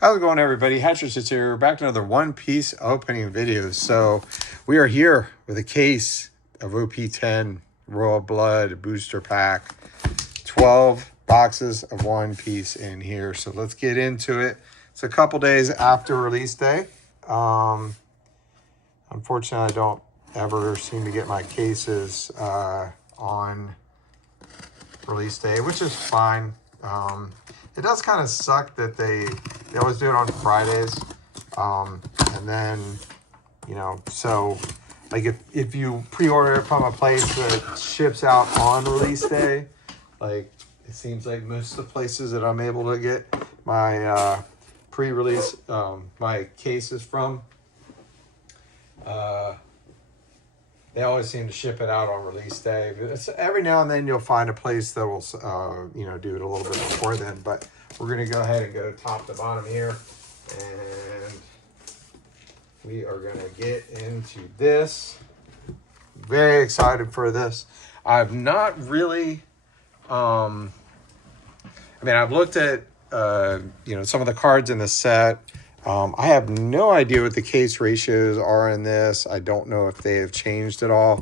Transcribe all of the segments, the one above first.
How's it going, everybody? Hatchers is here. We're back to another One Piece opening video. So we are here with a case of OP10 Royal Blood Booster Pack. 12 boxes of One Piece in here. So let's get into it. It's a couple days after release day. Unfortunately, I don't ever seem to get my cases on release day, which is fine. It does kind of suck that they always do it on Fridays. And then, you know, so like if you pre-order it from a place that ships out on release day, like it seems like most of the places that I'm able to get my pre-release my cases from, they always seem to ship it out on release day. Every now and then you'll find a place that will, you know, do it a little bit before then. But we're going to go ahead and go top to bottom here. And we are going to get into this. Very excited for this. I've not really, I mean, I've looked at, you know, some of the cards in the set. I have no idea what the case ratios are in this. I don't know if they have changed at all.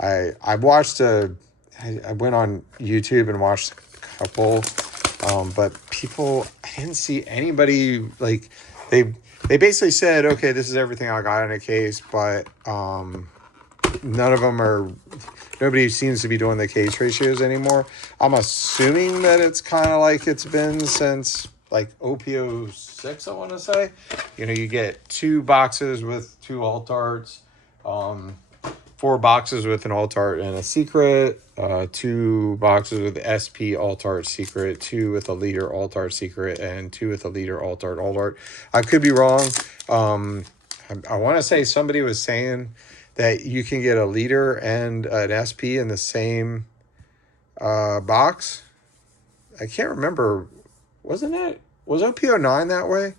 I watched I went on YouTube and watched a couple, but people, I didn't see anybody, like, they basically said, okay, this is everything I got in a case, but none of them are, nobody seems to be doing the case ratios anymore. I'm assuming that it's kind of like it's been since like OP06, I want to say. You know, you get 2 boxes with 2 alt arts, 4 boxes with an alt art and a secret, 2 boxes with SP alt art secret, 2 with a leader alt art secret, and 2 with a leader alt art. I could be wrong. I want to say somebody was saying that you can get a leader and an SP in the same box. I can't remember. Was OP09 that way?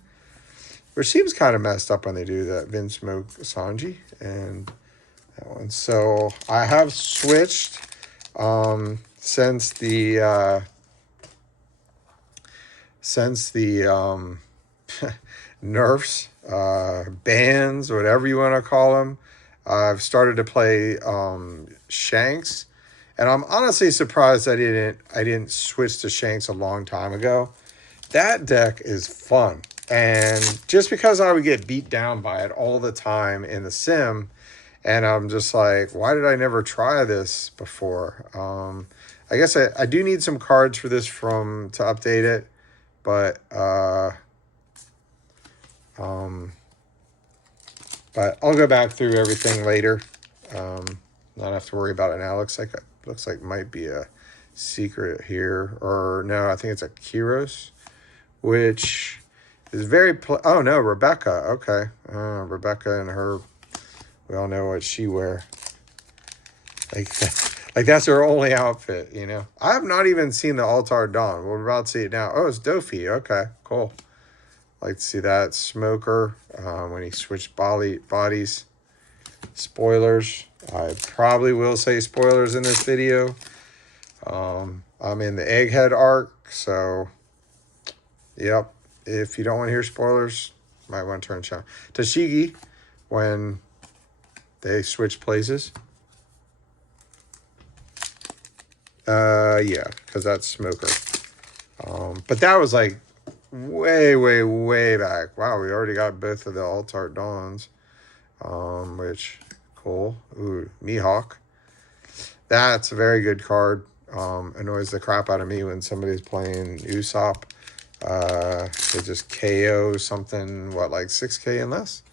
Which seems kind of messed up when they do that. Vin Smoke Sanji and that one. So I have switched since the nerfs, bans, whatever you want to call them. I've started to play Shanks, and I'm honestly surprised I didn't switch to Shanks a long time ago. That deck is fun, and just because I would get beat down by it all the time in the sim, and I'm just like, why did I never try this before? I guess I do need some cards for this to update it, but I'll go back through everything later. Not have to worry about it now. Looks like it might be a secret here, or no, I think it's a Kyros, which is very oh no, Rebecca. Okay, Rebecca and her, we all know what she wear. Like that's her only outfit, you know. I have not even seen the Altar Dawn. We're about to see it now. Oh, it's Dofi. Okay, cool. Like to see that Smoker when he switched bodies. Spoilers. I probably will say spoilers in this video. I'm in the Egghead arc, so yep. If you don't want to hear spoilers, you might want to turn channel. Tashigi, when they switch places. Yeah, because that's Smoker. But that was like way back. Wow, we already got both of the Altar Dawns. Which, cool. Ooh, Mihawk. That's a very good card. Annoys the crap out of me when somebody's playing Usopp. They just KO something, what, like 6k and less?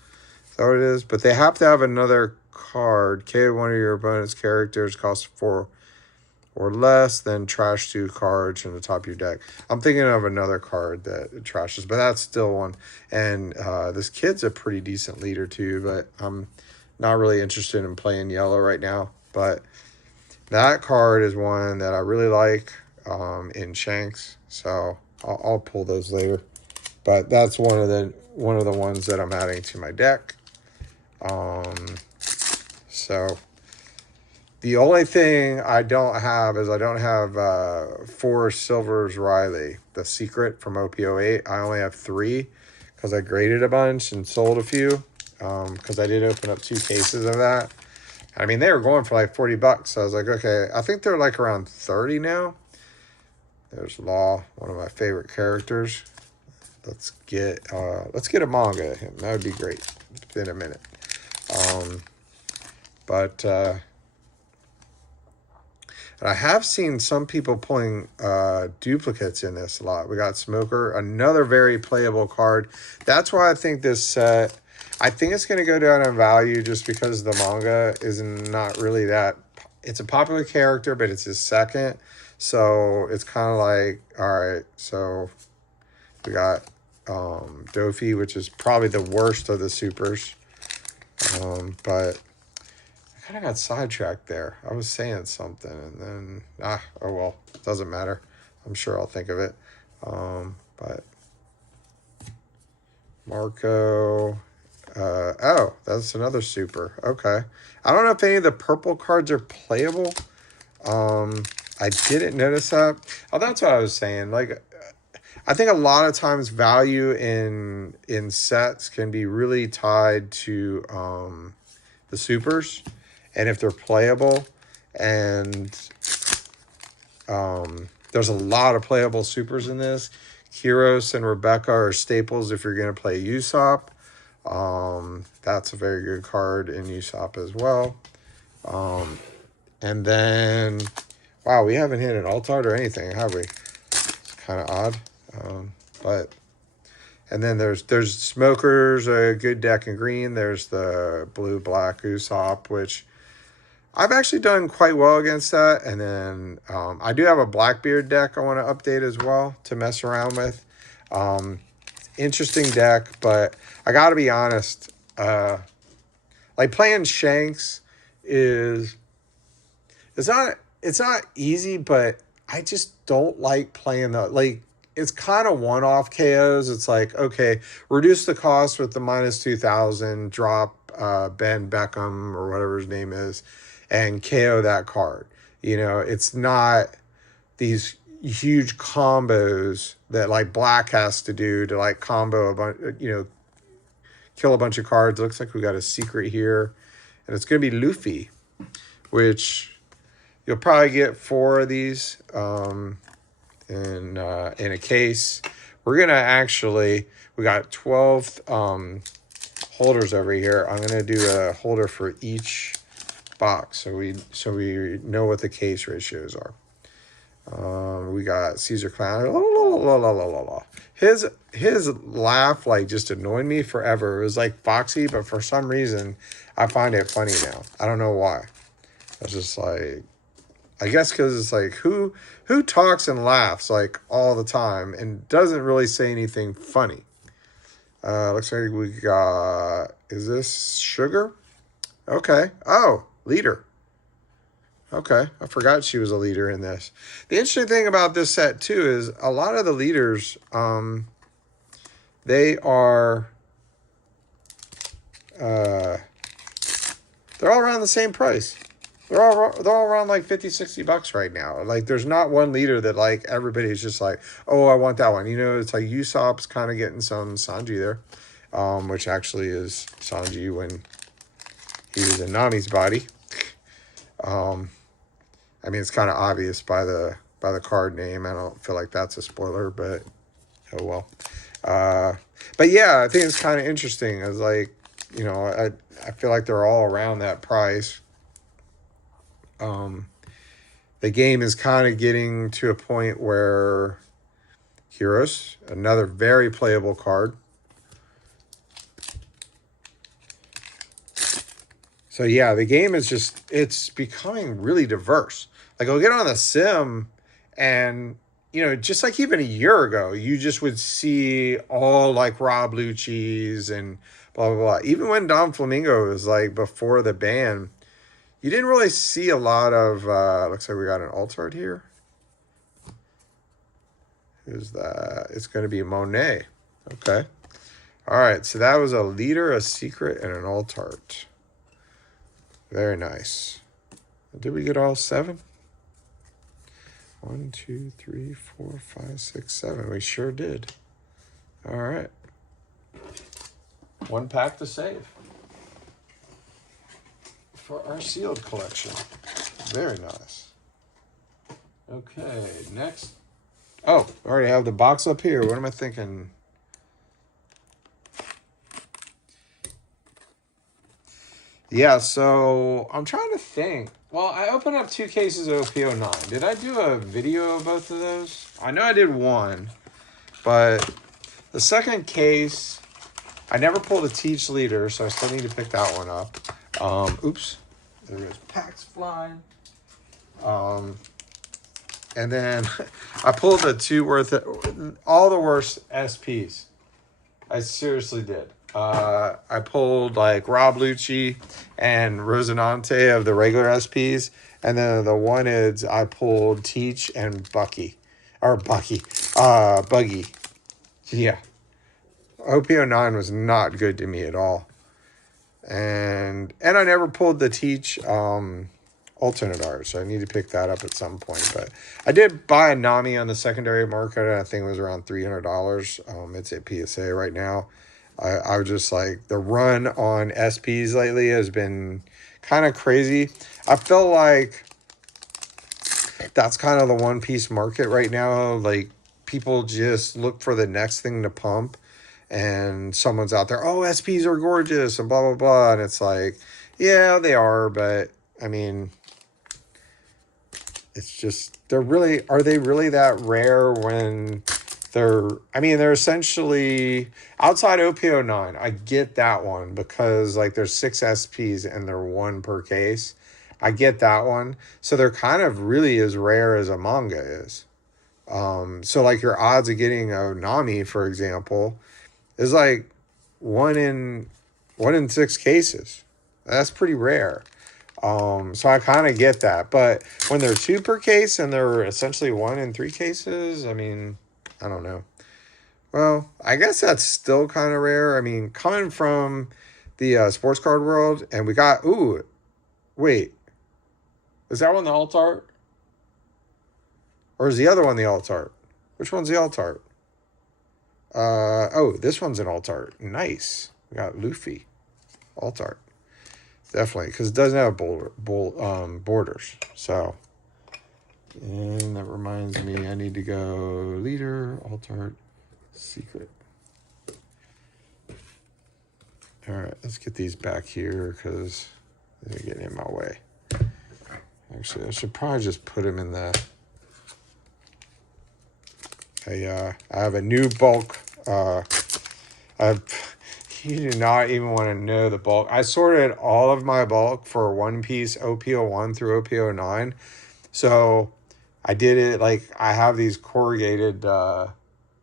Is that what it is? But they have to have another card. KO one of your opponent's characters, costs 4 or less, then trash 2 cards from the top of your deck. I'm thinking of another card that trashes, but that's still one. And this kid's a pretty decent leader too, but I'm not really interested in playing yellow right now. But that card is one that I really like in Shanks, so I'll pull those later. But that's one of the ones that I'm adding to my deck. So the only thing I don't have is Forrest Silver's Riley, the secret from OP08. I only have 3 because I graded a bunch and sold a few. Because I did open up 2 cases of that. I mean, they were going for like 40 bucks. So I was like, okay, I think they're like around 30 now. There's Law, one of my favorite characters. Let's get a manga of him. That would be great. It's been a minute. And I have seen some people pulling duplicates in this a lot. We got Smoker, another very playable card. That's why I think this set, I think it's going to go down in value just because the manga is not really that. It's a popular character, but it's his second. So it's kind of like, all right, so we got Dofi, which is probably the worst of the supers. But I kind of got sidetracked there. I was saying something and then, oh well, it doesn't matter. I'm sure I'll think of it. But Marco, oh, that's another super. Okay. I don't know if any of the purple cards are playable. I didn't notice that. Oh, that's what I was saying. Like, I think a lot of times value in sets can be really tied to the supers. And if they're playable, and there's a lot of playable supers in this. Kiros and Rebecca are staples if you're going to play Usopp. That's a very good card in Usopp as well. And then, wow, we haven't hit an Altart or anything, have we? It's kind of odd. And then there's Smokers, a good deck in green. There's the blue-black Usopp, which I've actually done quite well against that. And then I do have a Blackbeard deck I want to update as well to mess around with. Interesting deck, but I got to be honest. Like playing Shanks it's not easy, but I just don't like playing it's kind of one-off KOs. It's like, okay, reduce the cost with the -2000, drop Ben Beckham or whatever his name is, and KO that card. You know, it's not these huge combos that like Black has to do to like combo a bunch, kill a bunch of cards. It looks like we got a secret here, and it's going to be Luffy, which you'll probably get 4 of these in a case. We're going to we got 12 holders over here. I'm going to do a holder for each box so we know what the case ratios are. We got Caesar Clown. His laugh like just annoyed me forever. It was like Foxy, but for some reason I find it funny now. I don't know why. It's just like, I guess because it's like who talks and laughs like all the time and doesn't really say anything funny. Looks like we got, is this Sugar? Okay. Oh, leader. Okay, I forgot she was a leader in this. The interesting thing about this set, too, is a lot of the leaders, they are, they're all around the same price. They're all around like 50, 60 bucks right now. Like, there's not one leader that, like, everybody's just like, oh, I want that one. You know, it's like Usopp's kind of getting some Sanji there, which actually is Sanji when he was in Nami's body. I mean, it's kind of obvious by the card name. I don't feel like that's a spoiler, but oh well. But yeah, I think it's kind of interesting. It's like, I feel like they're all around that price. The game is kind of getting to a point where Kyros, another very playable card. So yeah, the game is it's becoming really diverse. Like I'll get on the sim and, just like even a year ago, you just would see all like Rob Lucci's and blah, blah, blah. Even when Dom Flamingo was like before the ban, you didn't really see a lot of, looks like we got an Altart here. Who's that? It's going to be Monet. Okay. All right. So that was a leader, a secret, and an Altart. Very nice. Did we get all 7? 1, 2, 3, 4, 5, 6, 7. We sure did. All right. One pack to save for our sealed collection. Very nice. Okay, next. Oh, I already have the box up here. What am I thinking? Yeah, so I'm trying to think. Well, I opened up 2 cases of OP10. Did I do a video of both of those? I know I did one, but the second case, I never pulled a Teach Leader, so I still need to pick that one up. Oops. There goes packs flying. And then I pulled the 2 worth, all the worst SPs. I seriously did. I pulled like Rob Lucci and Rosinante of the regular SPs. And then the one-ids, I pulled Teach and Buggy. Yeah. OP09 was not good to me at all. And I never pulled the Teach alternate art, so I need to pick that up at some point. But I did buy a Nami on the secondary market. I think it was around $300. It's at PSA right now. I was just like, the run on SPs lately has been kind of crazy. I feel like that's kind of the one piece market right now. Like, people just look for the next thing to pump, and someone's out there, oh, SPs are gorgeous and blah, blah, blah. And it's like, yeah, they are. But I mean, it's just, are they really that rare when they're essentially outside OP09. I get that one because like there's 6 SPs and they're 1 per case. I get that one. So they're kind of really as rare as a manga is. So like your odds of getting a Nami, for example, is like 1 in 6 cases. That's pretty rare. So I kind of get that. But when they're 2 per case and they're essentially 1 in 3 cases, I mean, I don't know. Well, I guess that's still kind of rare. I mean, coming from the sports card world, and we got, ooh, wait. Is that one the alt art? Or is the other one the alt art? Which one's the alt art? Oh, this one's an alt art. Nice. We got Luffy. Alt art. Definitely, because it doesn't have borders. So, and that reminds me, I need to go leader, alt art, secret. All right, let's get these back here because they're getting in my way. Actually, I should probably just put them in the... I have a new bulk. You do not even want to know the bulk. I sorted all of my bulk for one piece OP01 through OP09. So I did it like I have these corrugated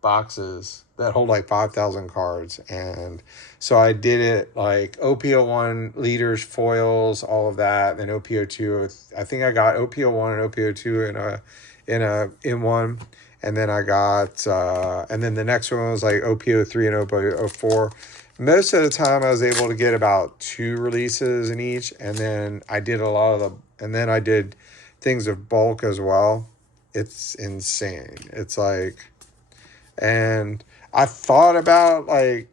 boxes that hold like 5,000 cards. And so I did it like OP01 leaders, foils, all of that. Then OP02. I think I got OP01 and OP02 in one. And then I got, and then the next one was like OP03 and OP04. Most of the time I was able to get about 2 releases in each. And then I did I did things of bulk as well. It's insane. It's like, and I thought about like,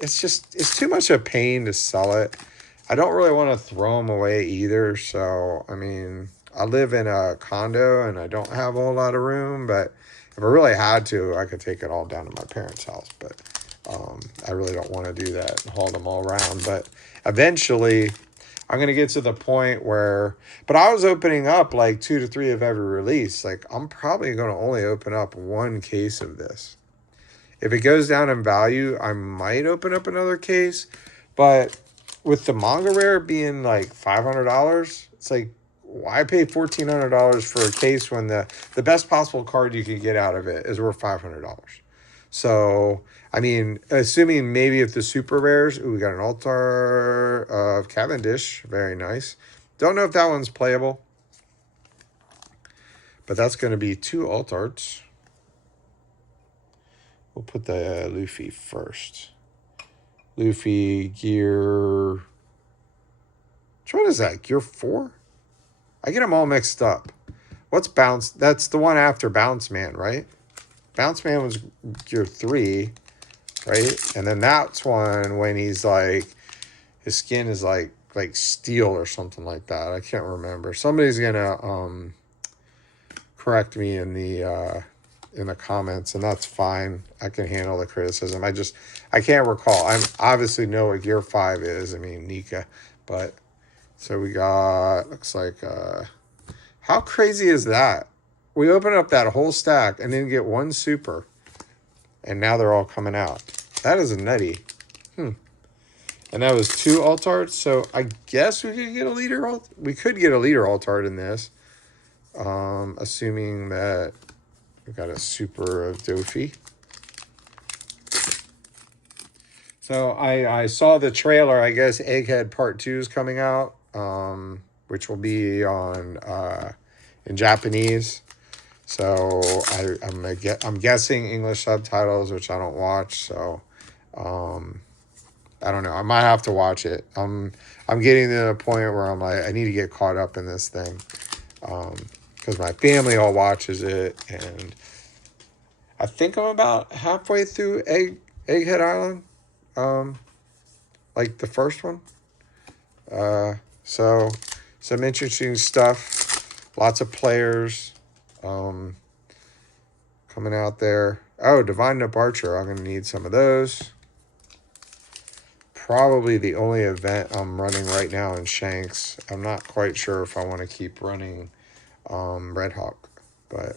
it's too much of a pain to sell it. I don't really want to throw them away either. So, I mean, I live in a condo and I don't have a whole lot of room, but if I really had to, I could take it all down to my parents' house. But I really don't want to do that and haul them all around. But eventually, I'm going to get to the point where... But I was opening up like 2 to 3 of every release. Like, I'm probably going to only open up 1 case of this. If it goes down in value, I might open up another case. But with the manga rare being like $500, it's like, why pay $1,400 for a case when the best possible card you could get out of it is worth $500? So, I mean, assuming maybe if the super rares, ooh, we got an altar of Cavendish, very nice. Don't know if that one's playable, but that's going to be 2 alt arts. We'll put the Luffy first. Luffy gear. Which one is that? Gear 4? I get them all mixed up. What's Bounce? That's the one after Bounce Man, right? Bounce Man was gear 3. right? And then that's one when he's like, his skin is like steel or something like that. I can't remember. Somebody's gonna correct me in the comments, and that's fine. I can handle the criticism. I can't recall. I'm obviously know what Gear 5 is. I mean Nika, but so we got, looks like how crazy is that? We open up that whole stack and then get one super, and now they're all coming out. That is nutty. And that was 2 altards, so I guess we could get a leader we could get a leader altard in this. Assuming that we got a super of Dofi. So I saw the trailer. I guess Egghead Part 2 is coming out, which will be on in Japanese. So I'm guessing English subtitles, which I don't watch. So I don't know. I might have to watch it. I'm getting to the point where I'm like, I need to get caught up in this thing, because my family all watches it, and I think I'm about halfway through Egghead Island, like the first one. So some interesting stuff. Lots of players coming out there. Oh, Divine Nip Archer. I'm gonna need some of those. Probably the only event I'm running right now in Shanks. I'm not quite sure if I want to keep running Red Hawk, but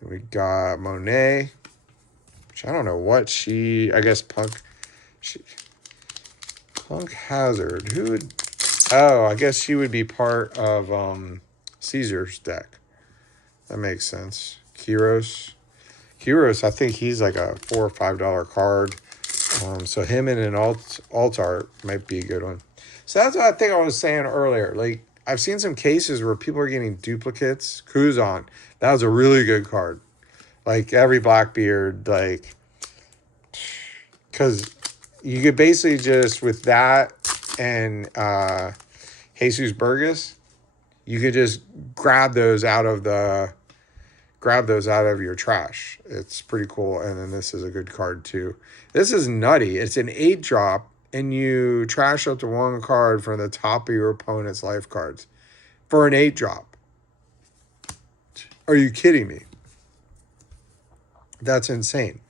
we got Monet, which I don't know what I guess Punk Hazard. Who would, oh, I guess she would be part of Caesar's deck. That makes sense. Kyros, I think he's like a $4 or $5 card. So him in an alt art might be a good one. So that's what I think I was saying earlier. Like, I've seen some cases where people are getting duplicates. Kuzan, that was a really good card. Like, every Blackbeard, like, because you could basically just, with that and Jesus Burgess, you could just grab those out of your trash. It's pretty cool. And then this is a good card too. This is nutty. It's an 8-drop, and you trash up to 1 card from the top of your opponent's life cards for an 8-drop. Are you kidding me? That's insane.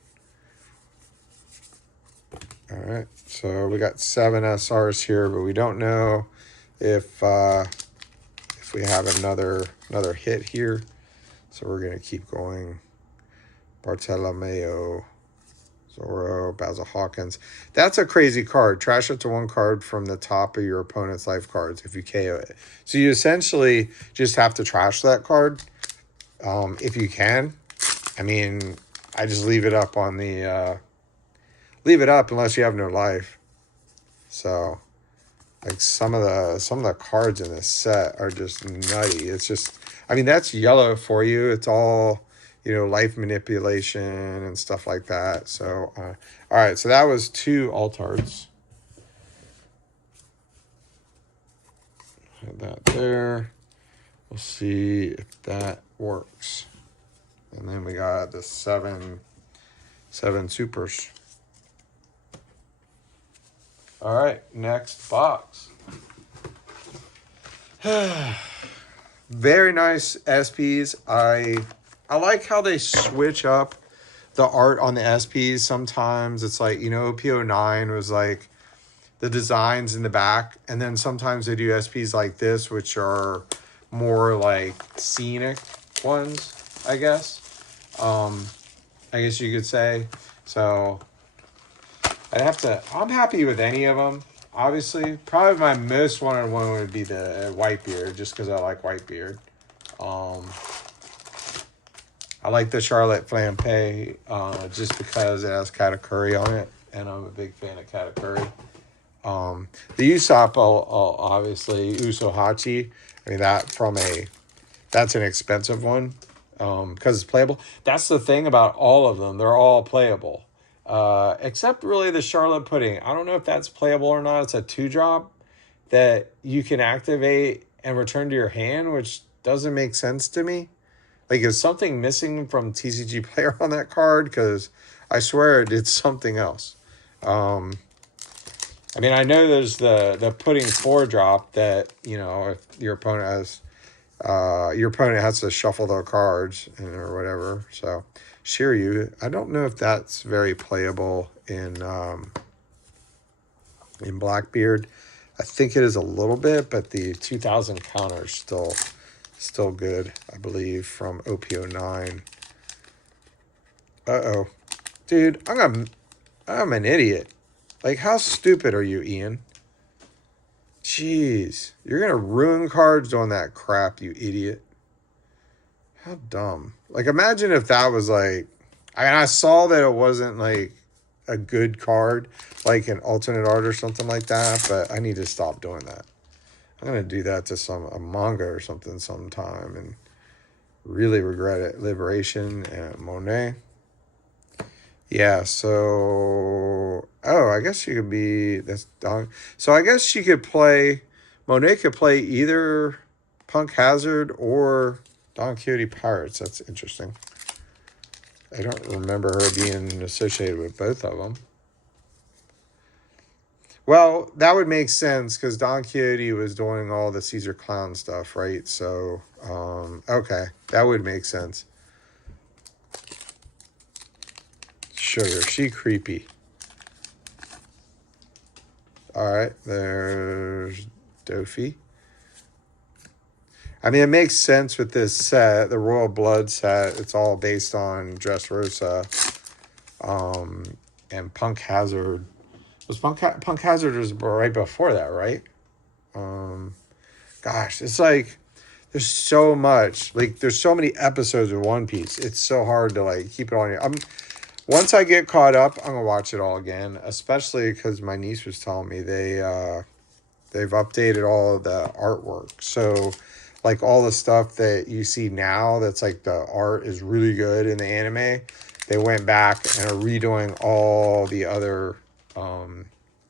All right, so we got 7 SRs here, but we don't know if we have another hit here. So we're going to keep going. Bartolomeo, Zorro, Basil Hawkins. That's a crazy card. Trash it to 1 card from the top of your opponent's life cards if you KO it. So you essentially just have to trash that card if you can. I mean, I just leave it up on the... leave it up unless you have no life. So, like, some of the cards in this set are just nutty. It's just... I mean, that's yellow for you. It's all, life manipulation and stuff like that. So, all right. So that was 2 altards. Have that there. We'll see if that works. And then we got the 7 supers. All right. Next box. Very nice SPs. I like how they switch up the art on the SPs. Sometimes it's like, OP10 was like the designs in the back. And then sometimes they do SPs like this, which are more like scenic ones, I guess. I guess you could say. So I'm happy with any of them. Obviously, probably my most wanted one would be the Whitebeard, just because I like Whitebeard. I like the Charlotte Flampe, just because it has Katakuri on it, and I'm a big fan of Katakuri. The Usopp, obviously, Usohachi. I mean, that's an expensive one, because it's playable. That's the thing about all of them; they're all playable. Except really the Charlotte Pudding. I don't know if that's playable or not. It's a 2-drop that you can activate and return to your hand, which doesn't make sense to me. Like, is something missing from TCG Player on that card? Because I swear it did something else. I mean, I know there's the putting 4-drop that, you know, if your opponent has to shuffle their cards or whatever. So Shiryu, I don't know if that's very playable in Blackbeard. I think it is a little bit, but the 2000 counter is still good, I believe, from OP10. Uh-oh. Dude, I'm an idiot. Like, how stupid are you, Ian? Jeez. You're going to ruin cards on that crap, you idiot. How dumb. Like, imagine if that was like... I mean, I saw that it wasn't, like, a good card, like an alternate art or something like that, but I need to stop doing that. I'm going to do that to a manga or something sometime and really regret it. Liberation and Monet. Yeah, so... Oh, I guess she could be... That's Don. So I guess she could play... Monet could play either Punk Hazard or Don Quixote Pirates. That's interesting. I don't remember her being associated with both of them. Well, that would make sense because Don Quixote was doing all the Caesar Clown stuff, right? So, okay, that would make sense. Sugar, she creepy. All right, there's Dofi. I mean, it makes sense with this set, the Royal Blood set. It's all based on Dressrosa, and Punk Hazard. Was Punk Hazard was right before that, right? Gosh, it's like there's so much. Like, there's so many episodes of One Piece. It's so hard to like keep it on your. Once I get caught up, I'm gonna watch it all again. Especially because my niece was telling me they've updated all of the artwork. So, like all the stuff that you see now, that's like the art is really good in the anime. They went back and are redoing all the other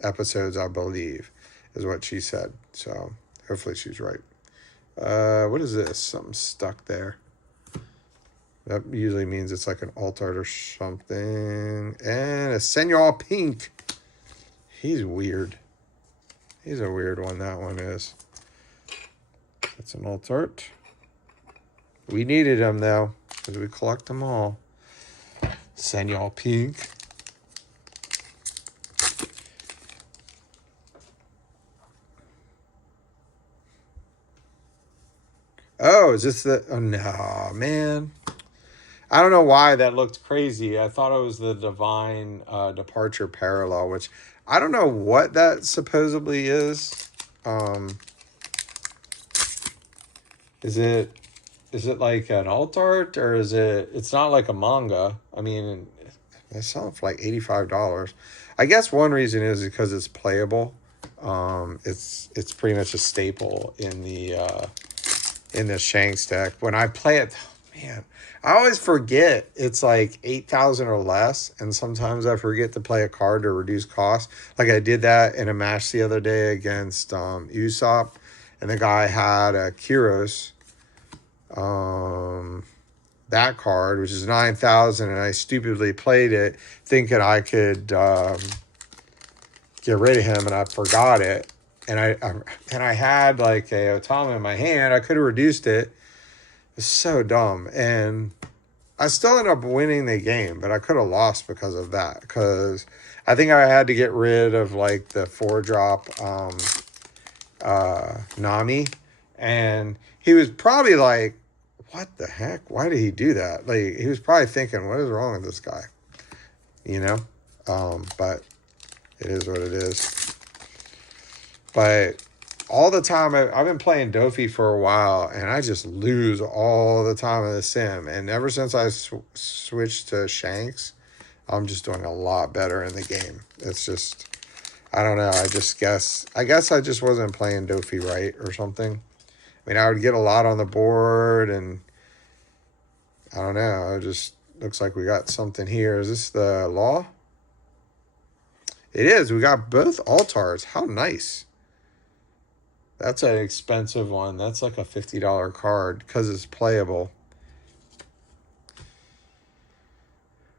episodes, I believe, is what she said. So hopefully she's right. What is this? Something stuck there. That usually means it's like an alt art or something. And a Senor Pink. He's weird. He's a weird one, that one is. That's an alt art. We needed them, though, because we collect them all. Senor Pink. Oh, is this the... Oh, no, man. I don't know why that looked crazy. I thought it was the Divine Departure Parallel, which I don't know what that supposedly is. Is it like an alt art, or is it... It's not like a manga. I mean, they sell it for like $85. I guess one reason is because it's playable. It's pretty much a staple in the Shanks deck. When I play it, man, I always forget it's like 8,000 or less, and sometimes I forget to play a card to reduce cost. Like I did that in a match the other day against Usopp, and the guy had a Kyros, that card, which is 9,000, and I stupidly played it thinking I could get rid of him, and I forgot it. And I had like a Otama in my hand. I could have reduced it. It's so dumb. And I still ended up winning the game, but I could have lost because of that. Because I think I had to get rid of like the 4-drop Nami. And he was probably like, what the heck? Why did he do that? Like, he was probably thinking, what is wrong with this guy? You know? But it is what it is. But all the time, I've been playing Dofi for a while, and I just lose all the time in the sim. And ever since I switched to Shanks, I'm just doing a lot better in the game. It's just, I don't know. I guess I just wasn't playing Dofi right or something. I mean, I would get a lot on the board, and I don't know. It just looks like we got something here. Is this the Law? It is. We got both altars. How nice. That's an expensive one. That's like a $50 card because it's playable.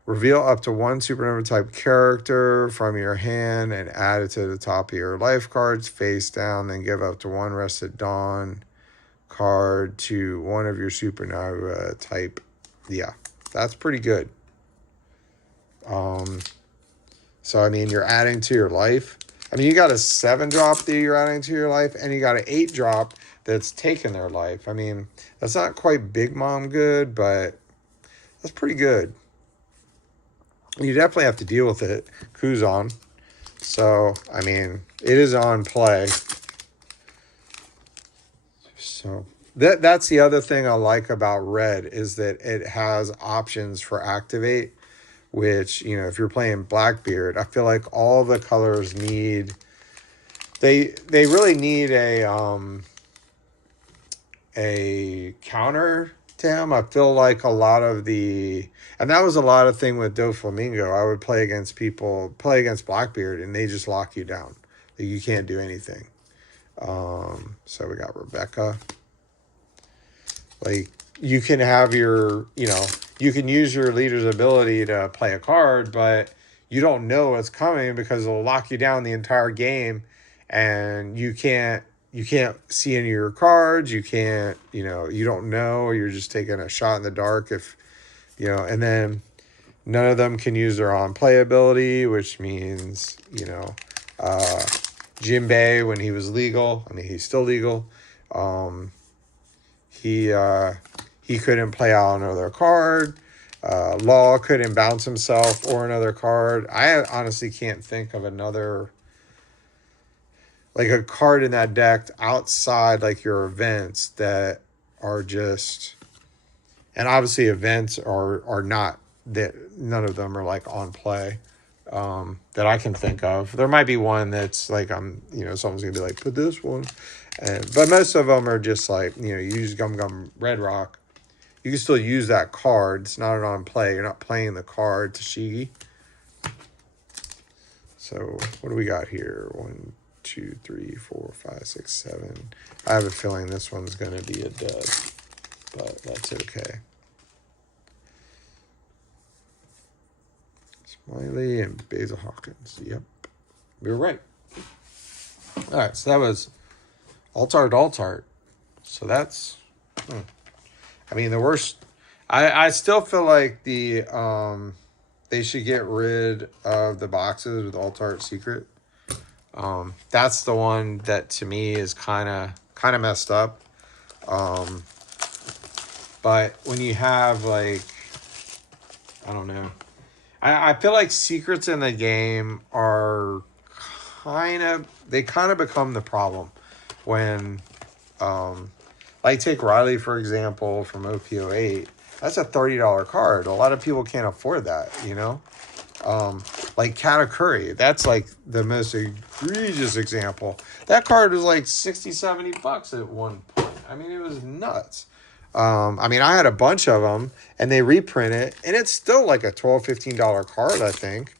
Reveal up to one supernova type character from your hand and add it to the top of your life cards face down. Then give up to one Rested Dawn card to one of your supernova type. Yeah, that's pretty good. So I mean, you're adding to your life. I mean, you got a 7-drop that you're adding to your life, and you got an 8-drop that's taking their life. I mean, that's not quite Big Mom good, but that's pretty good. You definitely have to deal with it. Who's on? So, I mean, it is on play. So, that's the other thing I like about red is that it has options for activate, which, you know, if you're playing Blackbeard, I feel like all the colors need... They really need a counter to him. I feel like a lot of the, and that was a lot of thing with Doflamingo. I would play against Blackbeard, and they just lock you down. Like, you can't do anything. So we got Rebecca. Like, you can have your, you know, you can use your leader's ability to play a card, but you don't know what's coming because it'll lock you down the entire game, and you can't see any of your cards. You can't, you know, you don't know. You're just taking a shot in the dark if, you know, and then none of them can use their on play ability, which means, you know, Jinbei, when he was legal, I mean, he's still legal. He couldn't play out another card. Law couldn't bounce himself or another card. I honestly can't think of another, like, a card in that deck outside, like, your events that are just, and obviously events are not, that none of them are like on play that I can think of. There might be one that's like, you know, someone's gonna be like, put this one, but most of them are just like, you know, you use Gum Red Rock. You can still use that card. It's not an on play. You're not playing the card, Tashigi. So what do we got here? 1, 2, 3, 4, 5, 6, 7. I have a feeling this one's going to be a dud, but that's okay. Smiley and Basil Hawkins. Yep, we were right. All right, so that was Altart. So that's, I mean, the worst. I still feel like they should get rid of the boxes with Altart Secret. That's the one that to me is kind of messed up. But when you have, like, I don't know, I feel like secrets in the game are kind of become the problem when, like, take Riley, for example, from OP10. That's a $30 card. A lot of people can't afford that, you know? Like Katakuri, that's like the most egregious example. That card was like 60, 70 bucks at one point. I mean, it was nuts. I mean, I had a bunch of them, and they reprint it, and it's still like a $12, $15 card, I think.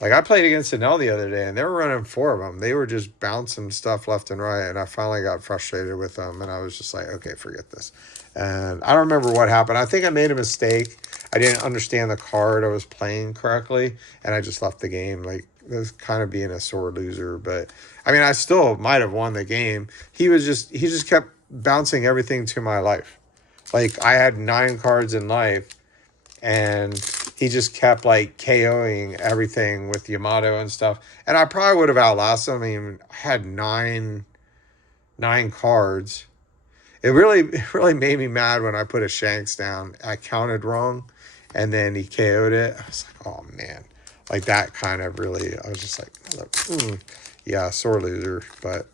Like, I played against Anel the other day, and they were running 4 of them. They were just bouncing stuff left and right, and I finally got frustrated with them, and I was just like, okay, forget this. And I don't remember what happened. I think I made a mistake. I didn't understand the card I was playing correctly, and I just left the game. Like, it was kind of being a sore loser, but I mean, I still might have won the game. He just kept bouncing everything to my life. Like, I had 9 cards in life, and he just kept, like, KOing everything with Yamato and stuff. And I probably would have outlasted him. I mean, I had nine cards. It really made me mad when I put a Shanks down. I counted wrong, and then he KO'd it. I was like, oh, man. Like, that kind of really, I was just like, yeah, sore loser. But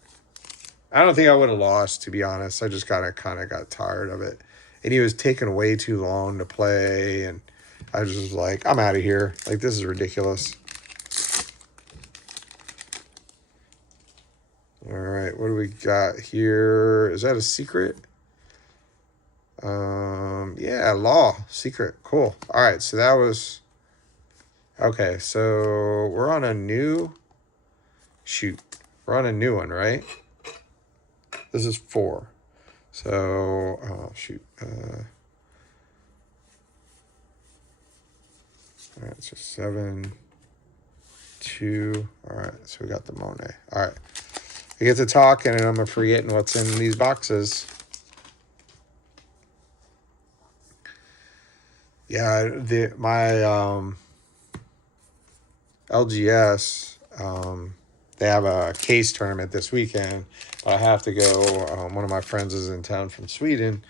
I don't think I would have lost, to be honest. I just kind of got tired of it. And he was taking way too long to play, and I just was like, I'm out of here. Like, this is ridiculous. All right, what do we got here? Is that a secret? Yeah, Law, secret, cool. All right, so that was, okay, so we're on a new, we're on a new one, right? This is 4. So, oh, shoot. All right, so 7, 2. All right, so we got the Monet. All right. I get to talking and I'm forgetting what's in these boxes. Yeah, my LGS, they have a case tournament this weekend, but I have to go. One of my friends is in town from Sweden,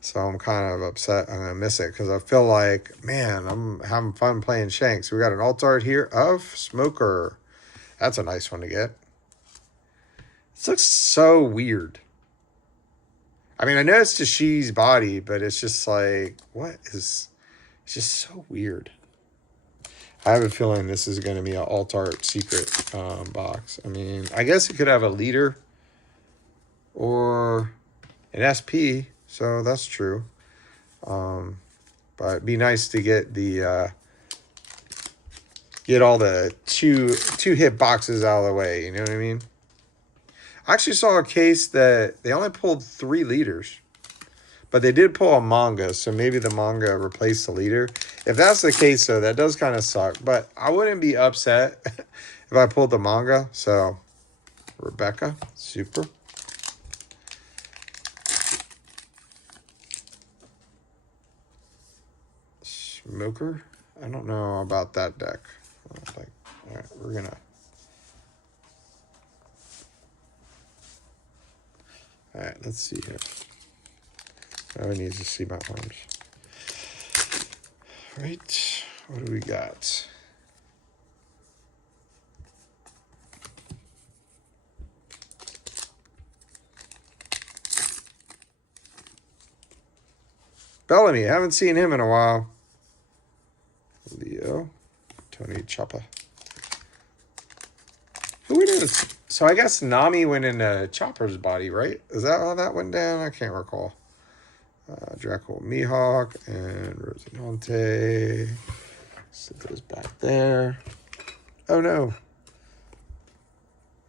so I'm kind of upset I'm going to miss it because I feel like, man, I'm having fun playing Shanks. We got an alt art here of Smoker. That's a nice one to get. This looks so weird. I mean, I know it's Tashi's body, but it's just like, what is... It's just so weird. I have a feeling this is going to be an alt art secret box. I mean, I guess it could have a leader or an SP, so that's true. But it'd be nice to get the get all the two hit boxes out of the way. You know what I mean? I actually saw a case that they only pulled 3 leaders. But they did pull a manga, so maybe the manga replaced the leader. If that's the case, though, that does kind of suck. But I wouldn't be upset if I pulled the manga. So, Rebecca, super. Smoker, I don't know about that deck. All right, we're going to... All right, let's see here. I need to see my arms. All right, what do we got? Bellamy, I haven't seen him in a while. Leo, Tony Choppa. Who went in? So I guess Nami went into Chopper's body, right? Is that how that went down? I can't recall. Draco Mihawk and Rosinante. Set those back there. Oh no.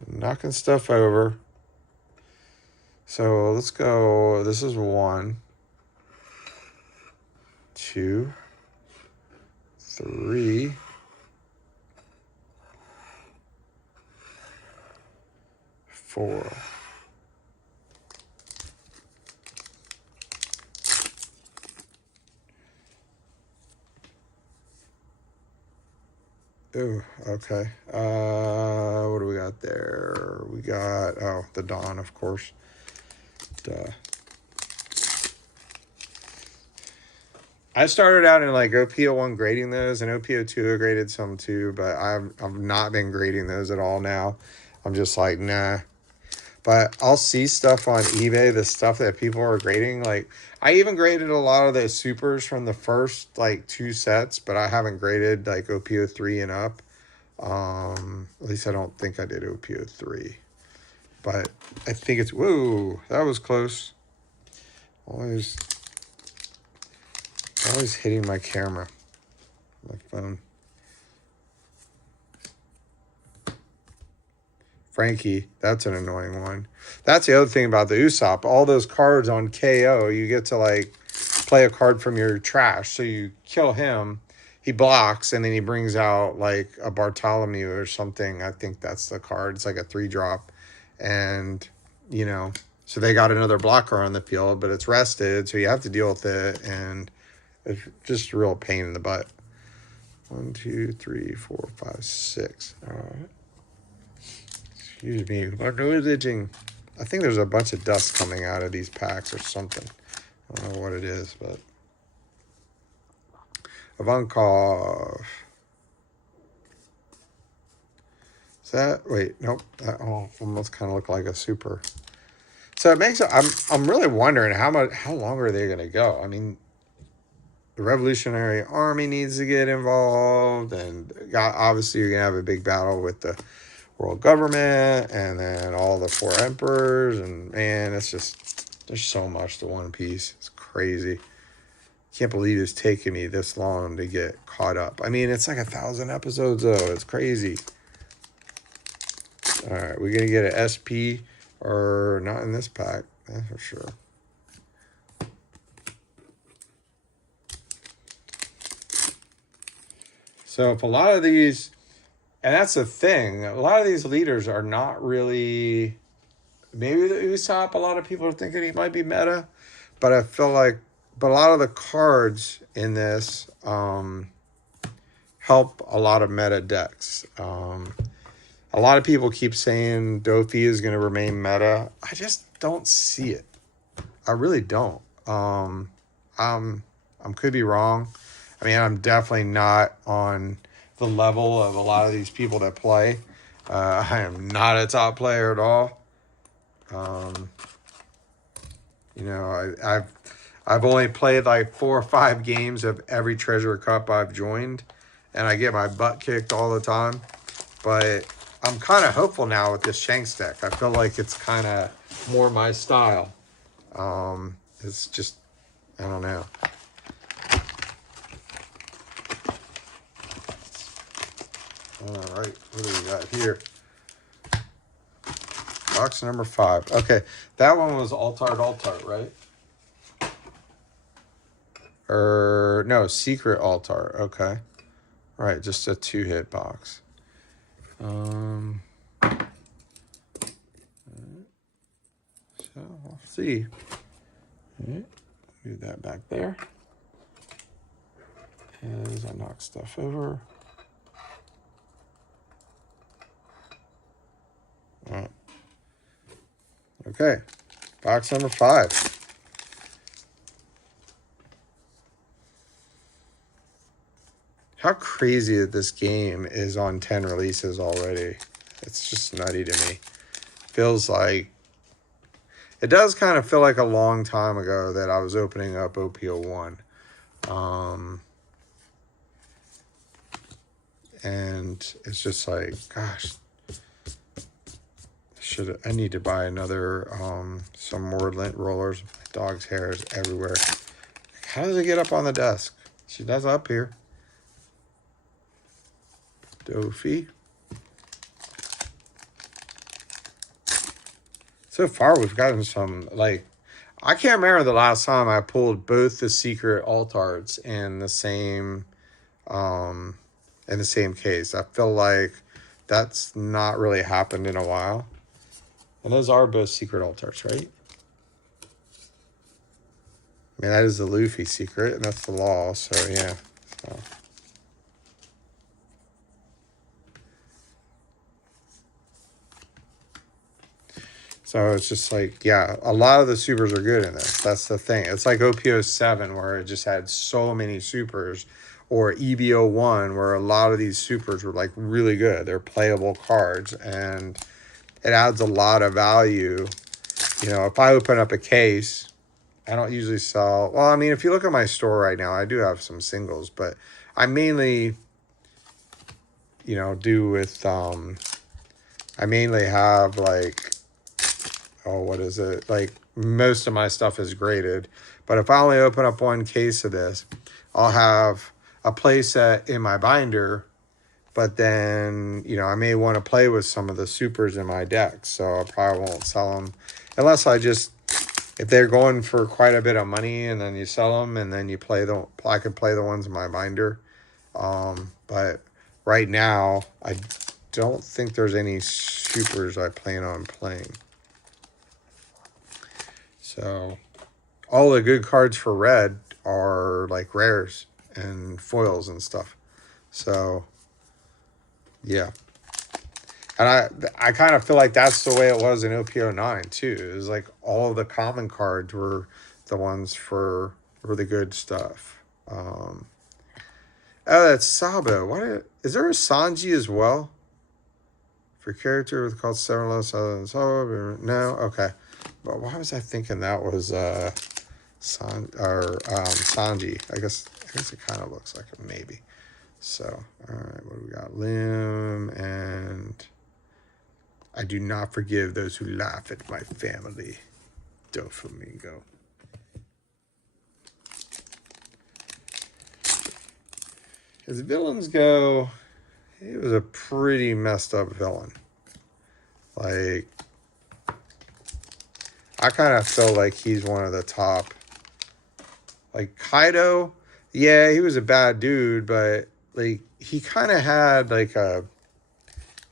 I'm knocking stuff over. So let's go. This is 1, 2, 3. 4. Oh, okay. What do we got there? We got, oh, the Dawn, of course. Duh. I started out in like OP01 grading those, and OP02 I graded some too, but I've not been grading those at all now. I'm just like, nah. But I'll see stuff on eBay, the stuff that people are grading. Like, I even graded a lot of the supers from the first, like, 2 sets, but I haven't graded, like, OP03 and up. At least I don't think I did OP03. But I think it's... Whoa, that was close. Always hitting my camera. My phone. Frankie, that's an annoying one. That's the other thing about the Usopp. All those cards on KO, you get to like play a card from your trash. So you kill him, he blocks, and then he brings out like a Bartholomew or something. I think that's the card. It's like a 3-drop. And, you know, so they got another blocker on the field, but it's rested, so you have to deal with it. And it's just a real pain in the butt. 1, 2, 3, 4, 5, 6. All right. Excuse me, my nose itching. I think there's a bunch of dust coming out of these packs or something. I don't know what it is, but... Ivankov. Is that... Wait, nope. That almost kind of look like a super. So it makes... I'm really wondering how long are they going to go? I mean, the Revolutionary Army needs to get involved, and obviously you're going to have a big battle with the world government, and then all the 4 emperors, and man, it's just, there's so much to One Piece. It's crazy. Can't believe it's taken me this long to get caught up. I mean, it's like 1,000 episodes though. It's crazy. All right, we're gonna get an SP, or not in this pack, that's for sure. So if a lot of these, and that's the thing, a lot of these leaders are not really, maybe the Usopp, a lot of people are thinking he might be meta, but I feel like, but a lot of the cards in this help a lot of meta decks. A lot of people keep saying Dofi is going to remain meta. I just don't see it. I really don't. I could be wrong. I mean, I'm definitely not on the level of a lot of these people that play. I am not a top player at all. You know, I've only played like 4 or 5 games of every Treasure Cup I've joined, and I get my butt kicked all the time. But I'm kind of hopeful now with this Shanks deck. I feel like it's kind of more my style. It's just, I don't know. All right, what do we got here? Box number 5. Okay, that one was Altart, right? Or no, Secret Altar. Okay, right, just a 2-hit box. So we'll see. Right, move that back there as I knock stuff over. All right. Okay, box number 5. How crazy that this game is on 10 releases already. It's just nutty to me. Feels like, it does kind of feel like a long time ago that I was opening up OP10. And it's just like, gosh, I need to buy another, some more lint rollers. My dog's hair is everywhere. How does it get up on the desk? She does up here. Dofi. So far, we've gotten some, like, I can't remember the last time I pulled both the secret altards in the same case. I feel like that's not really happened in a while. And those are both secret altars, right? I mean, that is the Luffy secret, and that's the law, so yeah. So it's just like, yeah, a lot of the supers are good in this. That's the thing. It's like OP07 where it just had so many supers, or EBO1 where a lot of these supers were like really good. They're playable cards, and it adds a lot of value. You know, if I open up a case, I don't usually sell. Well, I mean, if you look at my store right now, I do have some singles, but I mainly, you know, do with, I mainly have like, oh, what is it? Like, most of my stuff is graded. But if I only open up one case of this, I'll have a play set in my binder. But then, you know, I may want to play with some of the supers in my deck. So I probably won't sell them. Unless I just, if they're going for quite a bit of money and then you sell them and then you play them, I can play the ones in my binder. But right now, I don't think there's any supers I plan on playing. So all the good cards for red are like rares and foils and stuff. So yeah. And I kind of feel like that's the way it was in OP09 too. It was like all the common cards were the ones for the good stuff. Oh, that's Sabo. Is there a Sanji as well? For character with called 7 less other than Sabo? No? Okay. But why was I thinking that was Sanji? I guess it kind of looks like it, maybe. So, all right, what do we got? Lim, and I do not forgive those who laugh at my family. Doflamingo. As villains go, he was a pretty messed up villain. Like, I kind of feel like he's one of the top. Like, Kaido, yeah, he was a bad dude, but like, he kind of had like a,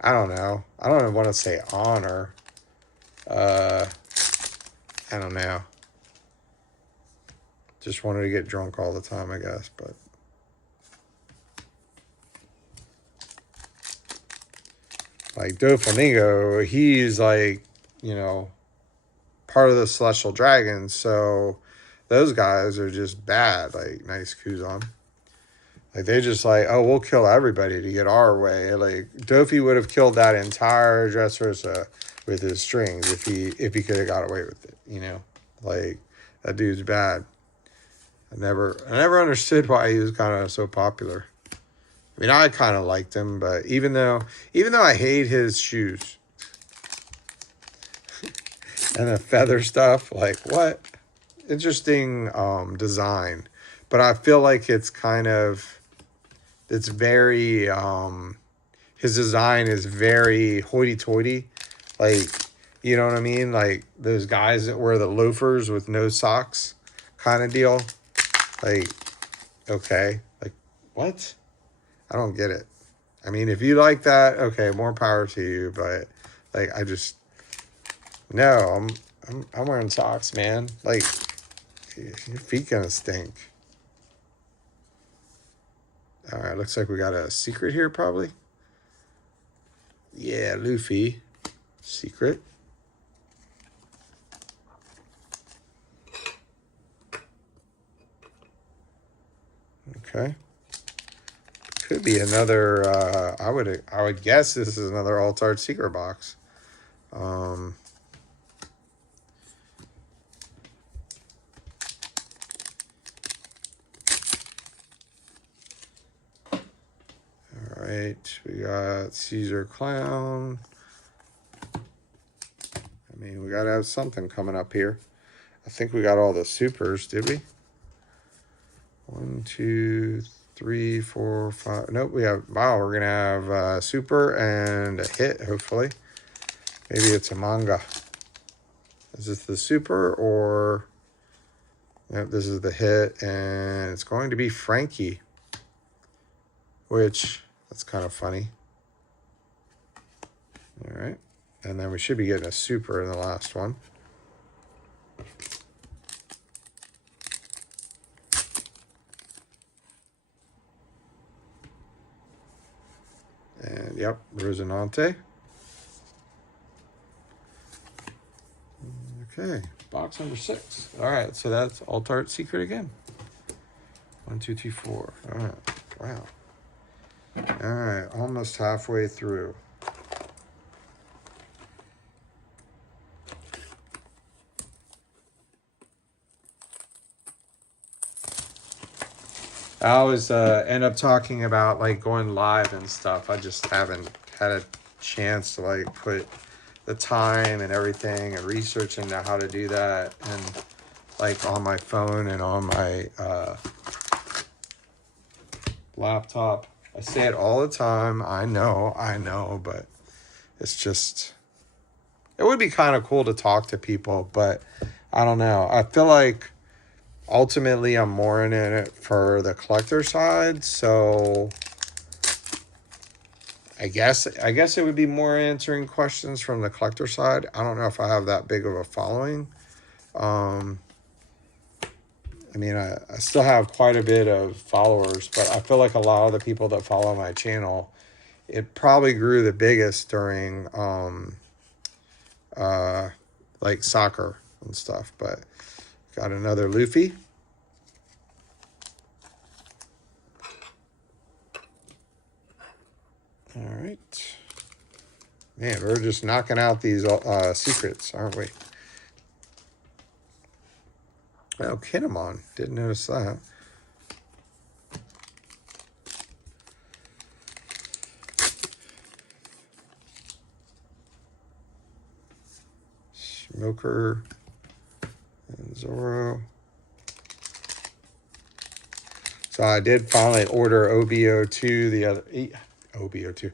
I don't know. I don't want to say honor. I don't know. Just wanted to get drunk all the time, I guess, but. Like Doflamingo, he's like, you know, part of the Celestial Dragons, so those guys are just bad. Like, nice Kuzan. Like, they just like, oh, we'll kill everybody to get our way. Like, Dofi would have killed that entire Dressrosa with his strings if he could have got away with it, you know? Like, that dude's bad. I never understood why he was kind of so popular. I mean, I kind of liked him, but even though I hate his shoes and the feather stuff, like, what? Interesting design. But I feel like it's very, his design is very hoity-toity. Like, you know what I mean? Like, those guys that wear the loafers with no socks kind of deal. Like, okay. Like, what? I don't get it. I mean, if you like that, okay, more power to you. But like, no, I'm wearing socks, man. Like, your feet gonna stink. All right, looks like we got a secret here, probably. Yeah, Luffy, secret. Okay. Could be another, I would guess this is another Alt-Art secret box. All right, we got Caesar Clown. I mean, we got to have something coming up here. I think we got all the supers, did we? 1, 2, 3, 4, 5. Nope, we have, wow, we're going to have a super and a hit, hopefully. Maybe it's a manga. Is this the super or... Yep, this is the hit, and it's going to be Frankie. Which, that's kind of funny. All right. And then we should be getting a super in the last one. And yep, Rosinante. Okay, box number 6. All right, so that's Alt-Art secret again. 1, 2, 3, 4. All right, wow. All right, almost halfway through. I always end up talking about like going live and stuff. I just haven't had a chance to like put the time and everything and research into how to do that, and like on my phone and on my laptop. I say it all the time. I know, but it's just, it would be kind of cool to talk to people, but I don't know. I feel like ultimately I'm more in it for the collector side, so I guess it would be more answering questions from the collector side. I don't know if I have that big of a following. I mean, I still have quite a bit of followers, but I feel like a lot of the people that follow my channel, it probably grew the biggest during like soccer and stuff. But got another Luffy. All right. Man, we're just knocking out these secrets, aren't we? Oh, Kinemon. Didn't notice that. Smoker and Zoro. So I did finally order OBO2 the other... OBO2.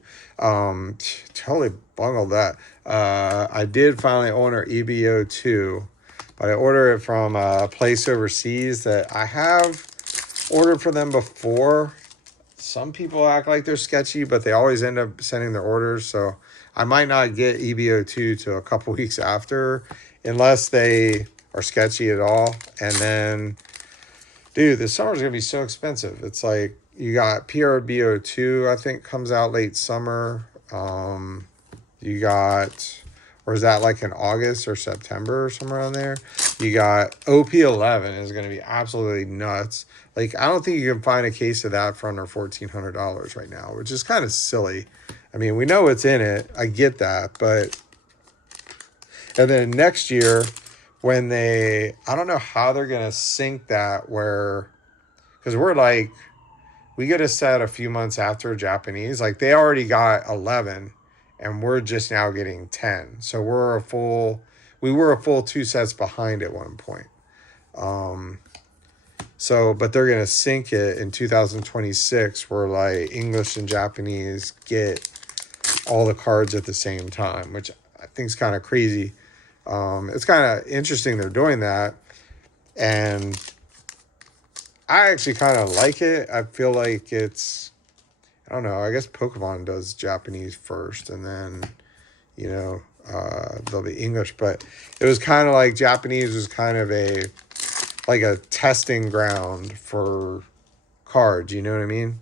Totally bungled that. I did finally order EBO2, but I ordered it from a place overseas that I have ordered for them before. some people act like they're sketchy, but they always end up sending their orders. So I might not get EBO2 till a couple weeks after, unless they are sketchy at all. And then, dude, this summer's gonna be so expensive. It's like you got PRBO2, I think, comes out late summer. You got, or is that like in August or September or somewhere around there? You got OP11 is going to be absolutely nuts. Like, I don't think you can find a case of that for under $1,400 right now, which is kind of silly. I mean, we know what's in it. I get that. But, and then next year, when they, I don't know how they're going to sync that where, because we're like, we get a set a few months after Japanese. Like, they already got 11. And we're just now getting 10. So we were a full 2 sets behind at one point. But they're going to sync it in 2026 where like English and Japanese get all the cards at the same time, which I think is kind of crazy. It's kind of interesting they're doing that. And I actually kind of like it. I feel like it's, I don't know. I guess Pokemon does Japanese first, and then, you know, they'll be English. But it was kind of like Japanese was kind of a testing ground for cards. You know what I mean?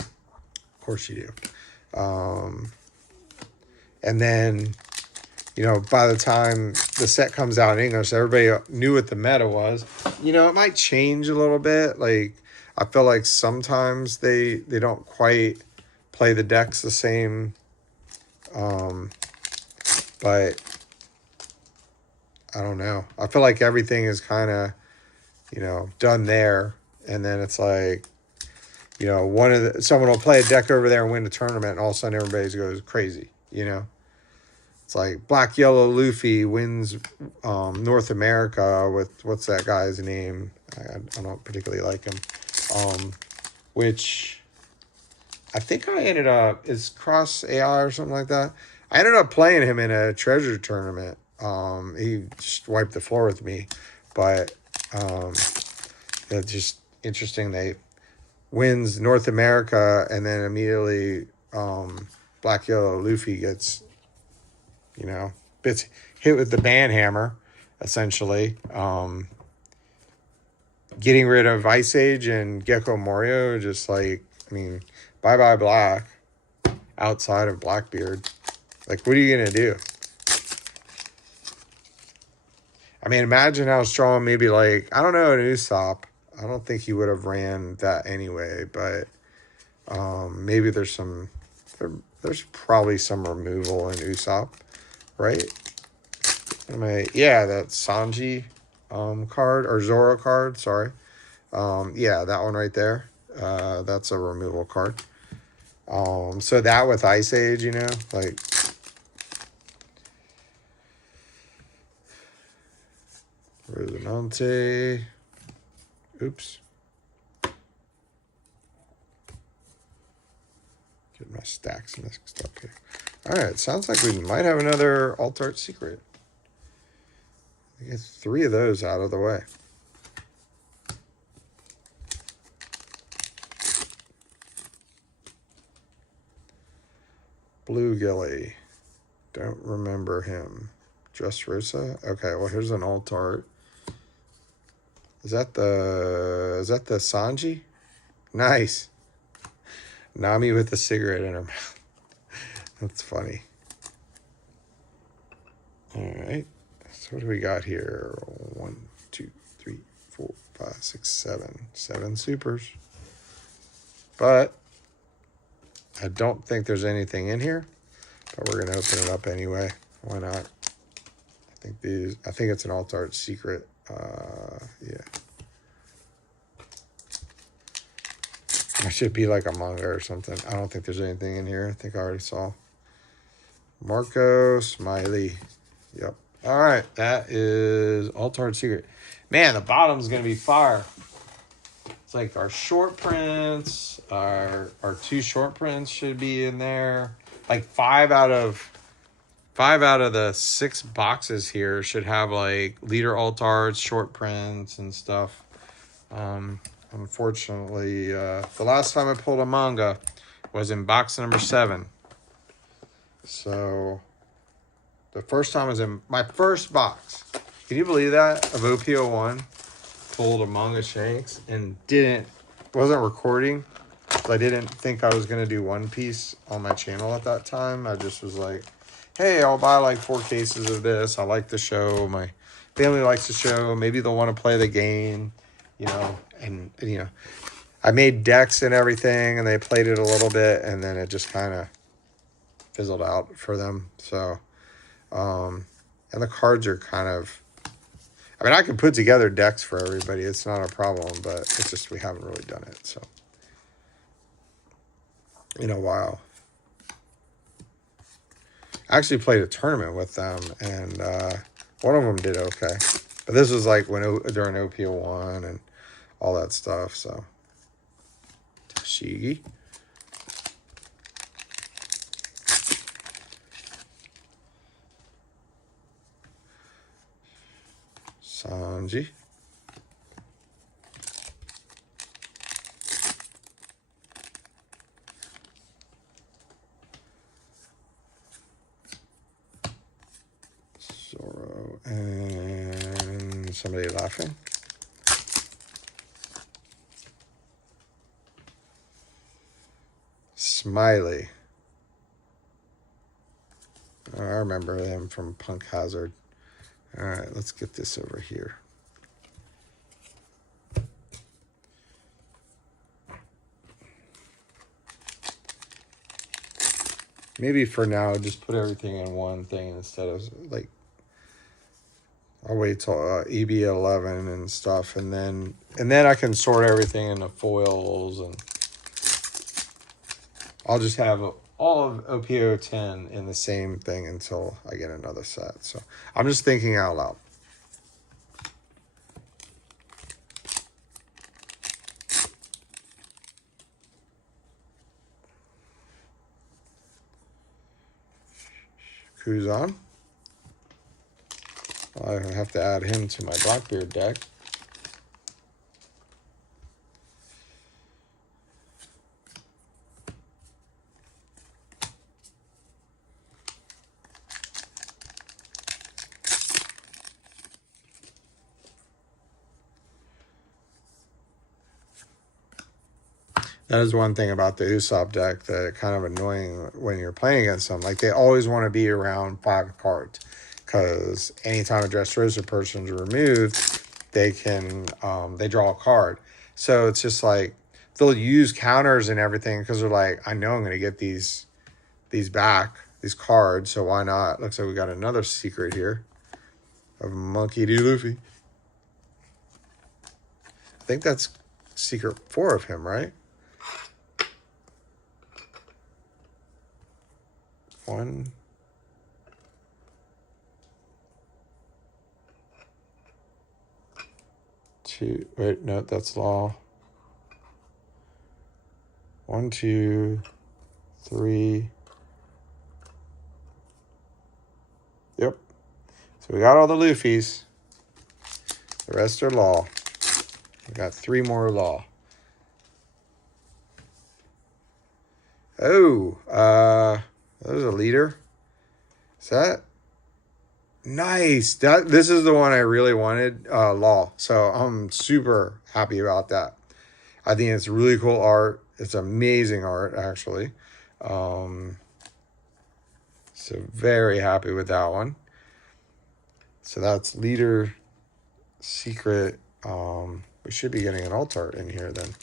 Of course you do. And then, you know, by the time the set comes out in English, everybody knew what the meta was. You know, it might change a little bit. Like, I feel like sometimes they don't quite play the decks the same. But I don't know. I feel like everything is kind of, you know, done there. And then it's like, you know, someone will play a deck over there and win a tournament, and all of a sudden everybody goes crazy, you know? It's like Black Yellow Luffy wins North America with, what's that guy's name? I don't particularly like him. Which I think I ended up, is Cross AI or something like that. I ended up playing him in a treasure tournament. He just wiped the floor with me. But it's just interesting. They wins North America, and then immediately Black Yellow Luffy gets, you know, hit with the ban hammer, essentially. Getting rid of Ice Age and Gecko Morio, just like, I mean, bye-bye Black outside of Blackbeard. Like, what are you going to do? I mean, imagine how strong maybe, like, I don't know, an Usopp. I don't think he would have ran that anyway, but maybe there's probably some removal in Usopp, right? Yeah, that Sanji card, or Zoro card, sorry. Yeah, that one right there. That's a removal card. So that with Ice Age, you know, like, Rosinante. Oops. Get my stacks mixed up here. All right, sounds like we might have another Alt Art Secret. I get 3 of those out of the way. Blue Gilly. Don't remember him. Dressrosa? Okay, well, here's an Alt Art. Is that the Sanji? Nice. Nami with a cigarette in her mouth. That's funny. All right. So what do we got here? 1, 2, 3, 4, 5, 6, 7. 7 supers. But I don't think there's anything in here. But we're gonna open it up anyway. Why not? I think it's an Alt Art Secret. Yeah. It should be like a manga or something. I don't think there's anything in here. I think I already saw. Marco Smiley. Yep. All right. That is Alt Art Secret. Man, the bottom's going to be fire. It's like our short prints, our 2 short prints should be in there. Like 5 out of the 6 boxes here should have like leader alt arts, short prints, and stuff. I'm Unfortunately, the last time I pulled a manga was in box number 7. So the first time was in my first box. Can you believe that? Of OP10, pulled a manga Shanks and wasn't recording. So I didn't think I was going to do One Piece on my channel at that time. I just was like, hey, I'll buy like 4 cases of this. I like the show. My family likes the show. Maybe they'll want to play the game, you know, and you know, I made decks and everything and they played it a little bit and then it just kind of fizzled out for them. So, and the cards are kind of, I mean, I can put together decks for everybody. It's not a problem, but it's just, we haven't really done it. So, in a while. I actually played a tournament with them and, one of them did okay. But this was like during OP01 and all that stuff. So, Tashigi. Sanji. Zoro and somebody laughing. Smiley. Oh, I remember him from Punk Hazard. All right, let's get this over here. Maybe for now, just put everything in one thing instead of like, I'll wait till EB11 and stuff, and then I can sort everything into foils, and I'll just have all of OP10 in the same thing until I get another set. So I'm just thinking out loud. Kuzan. I have to add him to my Blackbeard deck. That is one thing about the Usopp deck that kind of annoying when you're playing against them. Like, they always want to be around 5 cards. Because anytime a Dressrosa person is removed, they can, they draw a card. So it's just like, they'll use counters and everything because they're like, I know I'm going to get these back, these cards, so why not? Looks like we got another secret here of Monkey D. Luffy. I think that's secret 4 of him, right? 1, 2, wait, no, that's Law. 1, 2, 3. Yep. So we got all the Luffys. The rest are Law. We got 3 more Law. Oh, there's a leader. Is that nice? This is the one I really wanted, Law. So I'm super happy about that. I think it's really cool art. It's amazing art, actually. So very happy with that one. So that's leader secret. We should be getting an alt art in here then.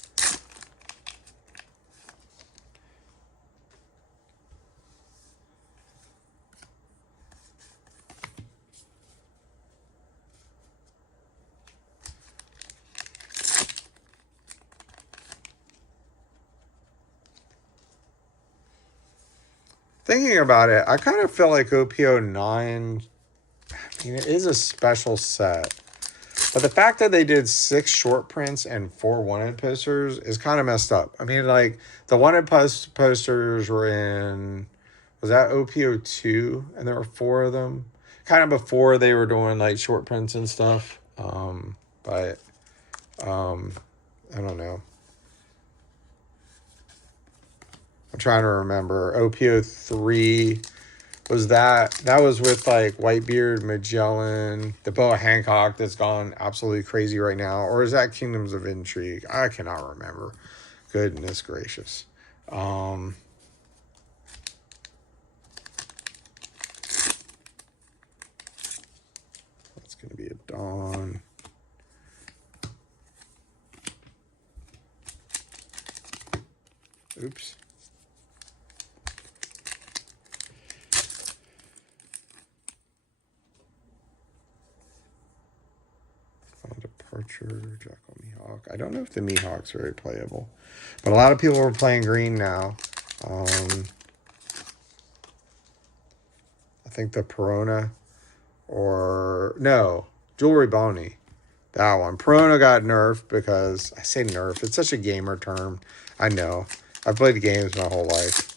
Thinking about it, I kind of feel like OP09, I mean, it is a special set. But the fact that they did 6 short prints and 4 wanted posters is kind of messed up. I mean, like, the wanted posters were in, was that OP02? And there were 4 of them. Kind of before they were doing, like, short prints and stuff. And I don't know. I'm trying to remember. OP03 was that was with like Whitebeard, Magellan, the Boa Hancock that's gone absolutely crazy right now, or is that Kingdoms of Intrigue? I cannot remember. Goodness gracious. That's gonna be a Dawn. Oops. Departure, Jackal Mihawk. I don't know if the Mihawk's very playable, but a lot of people are playing green now. I think the Perona or no, Jewelry Bonnie. That one. Perona got nerfed because I say nerf. It's such a gamer term. I know. I've played games my whole life.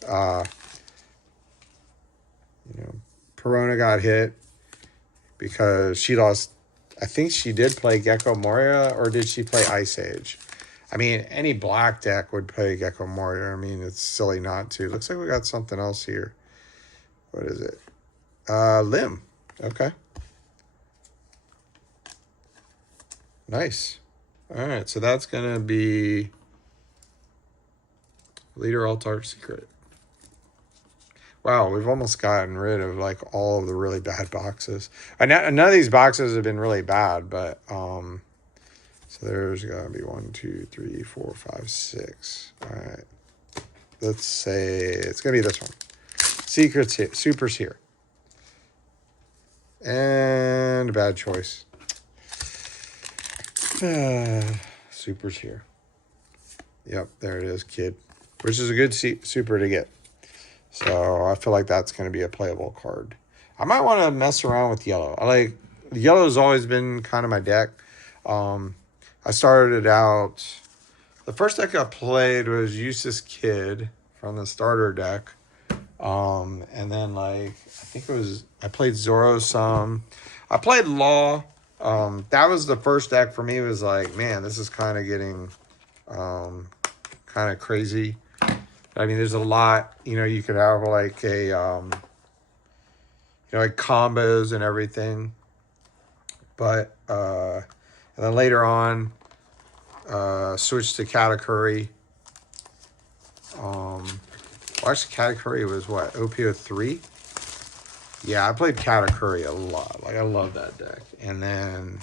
You know, Perona got hit because she lost. I think she did play Gecko Moria, or did she play Ice Age? I mean, any black deck would play Gecko Moria. I mean, it's silly not to. Looks like we got something else here. What is it? Limb. Okay. Nice. All right, so that's going to be Leader Altar Secret. Wow, we've almost gotten rid of like all of the really bad boxes. And none of these boxes have been really bad, but so there's gonna be 1, 2, 3, 4, 5, 6. All right, let's say it's gonna be this one. Secrets here, Supers here, and a bad choice. Supers here. Yep, there it is, kid. Which is a good super to get. So I feel like that's going to be a playable card. I might want to mess around with yellow. I like yellow's always been kind of my deck. I started out. The first deck I played was Eustace Kid from the starter deck. And then like I think it was I played Zoro some. I played Law. That was the first deck for me. It was like, man, this is kind of getting kind of crazy. I mean, there's a lot, you know, you could have like a, you know, like combos and everything. But, and then later on, switched to Katakuri. Well, actually, Katakuri was what, OP03? Yeah, I played Katakuri a lot. Like, I love that deck. And then,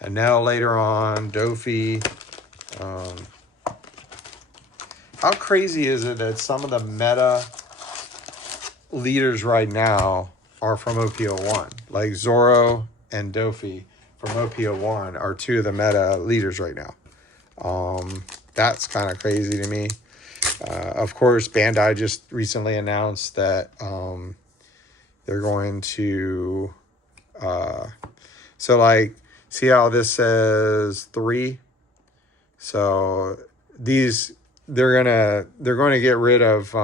and now later on, Dofi. How crazy is it that some of the meta leaders right now are from OP01? Like Zoro and Dofi from OP01 are two of the meta leaders right now. That's kind of crazy to me. Of course, Bandai just recently announced that they're going to... so, like, see how this says 3? So, these... They're going to get rid of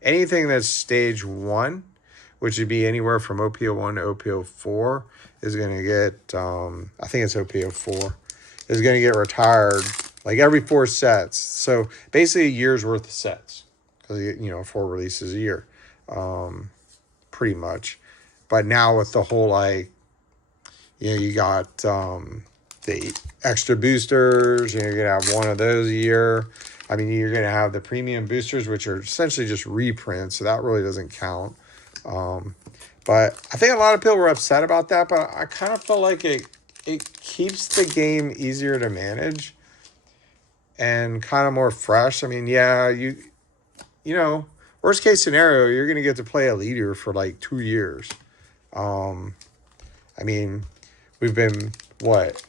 anything that's stage 1, which would be anywhere from OP01 to OP04, is going to get, I think it's OP04, is going to get retired like every 4 sets. So basically a year's worth of sets, because, you know, 4 releases a year, pretty much. But now with the whole, like, you know, you got the extra boosters, you know, you're going to have one of those a year. I mean, you're going to have the premium boosters, which are essentially just reprints, so that really doesn't count. But I think a lot of people were upset about that, but I kind of feel like it keeps the game easier to manage and kind of more fresh. I mean, yeah, you know, worst case scenario, you're going to get to play a leader for like 2 years. I mean, we've been, what?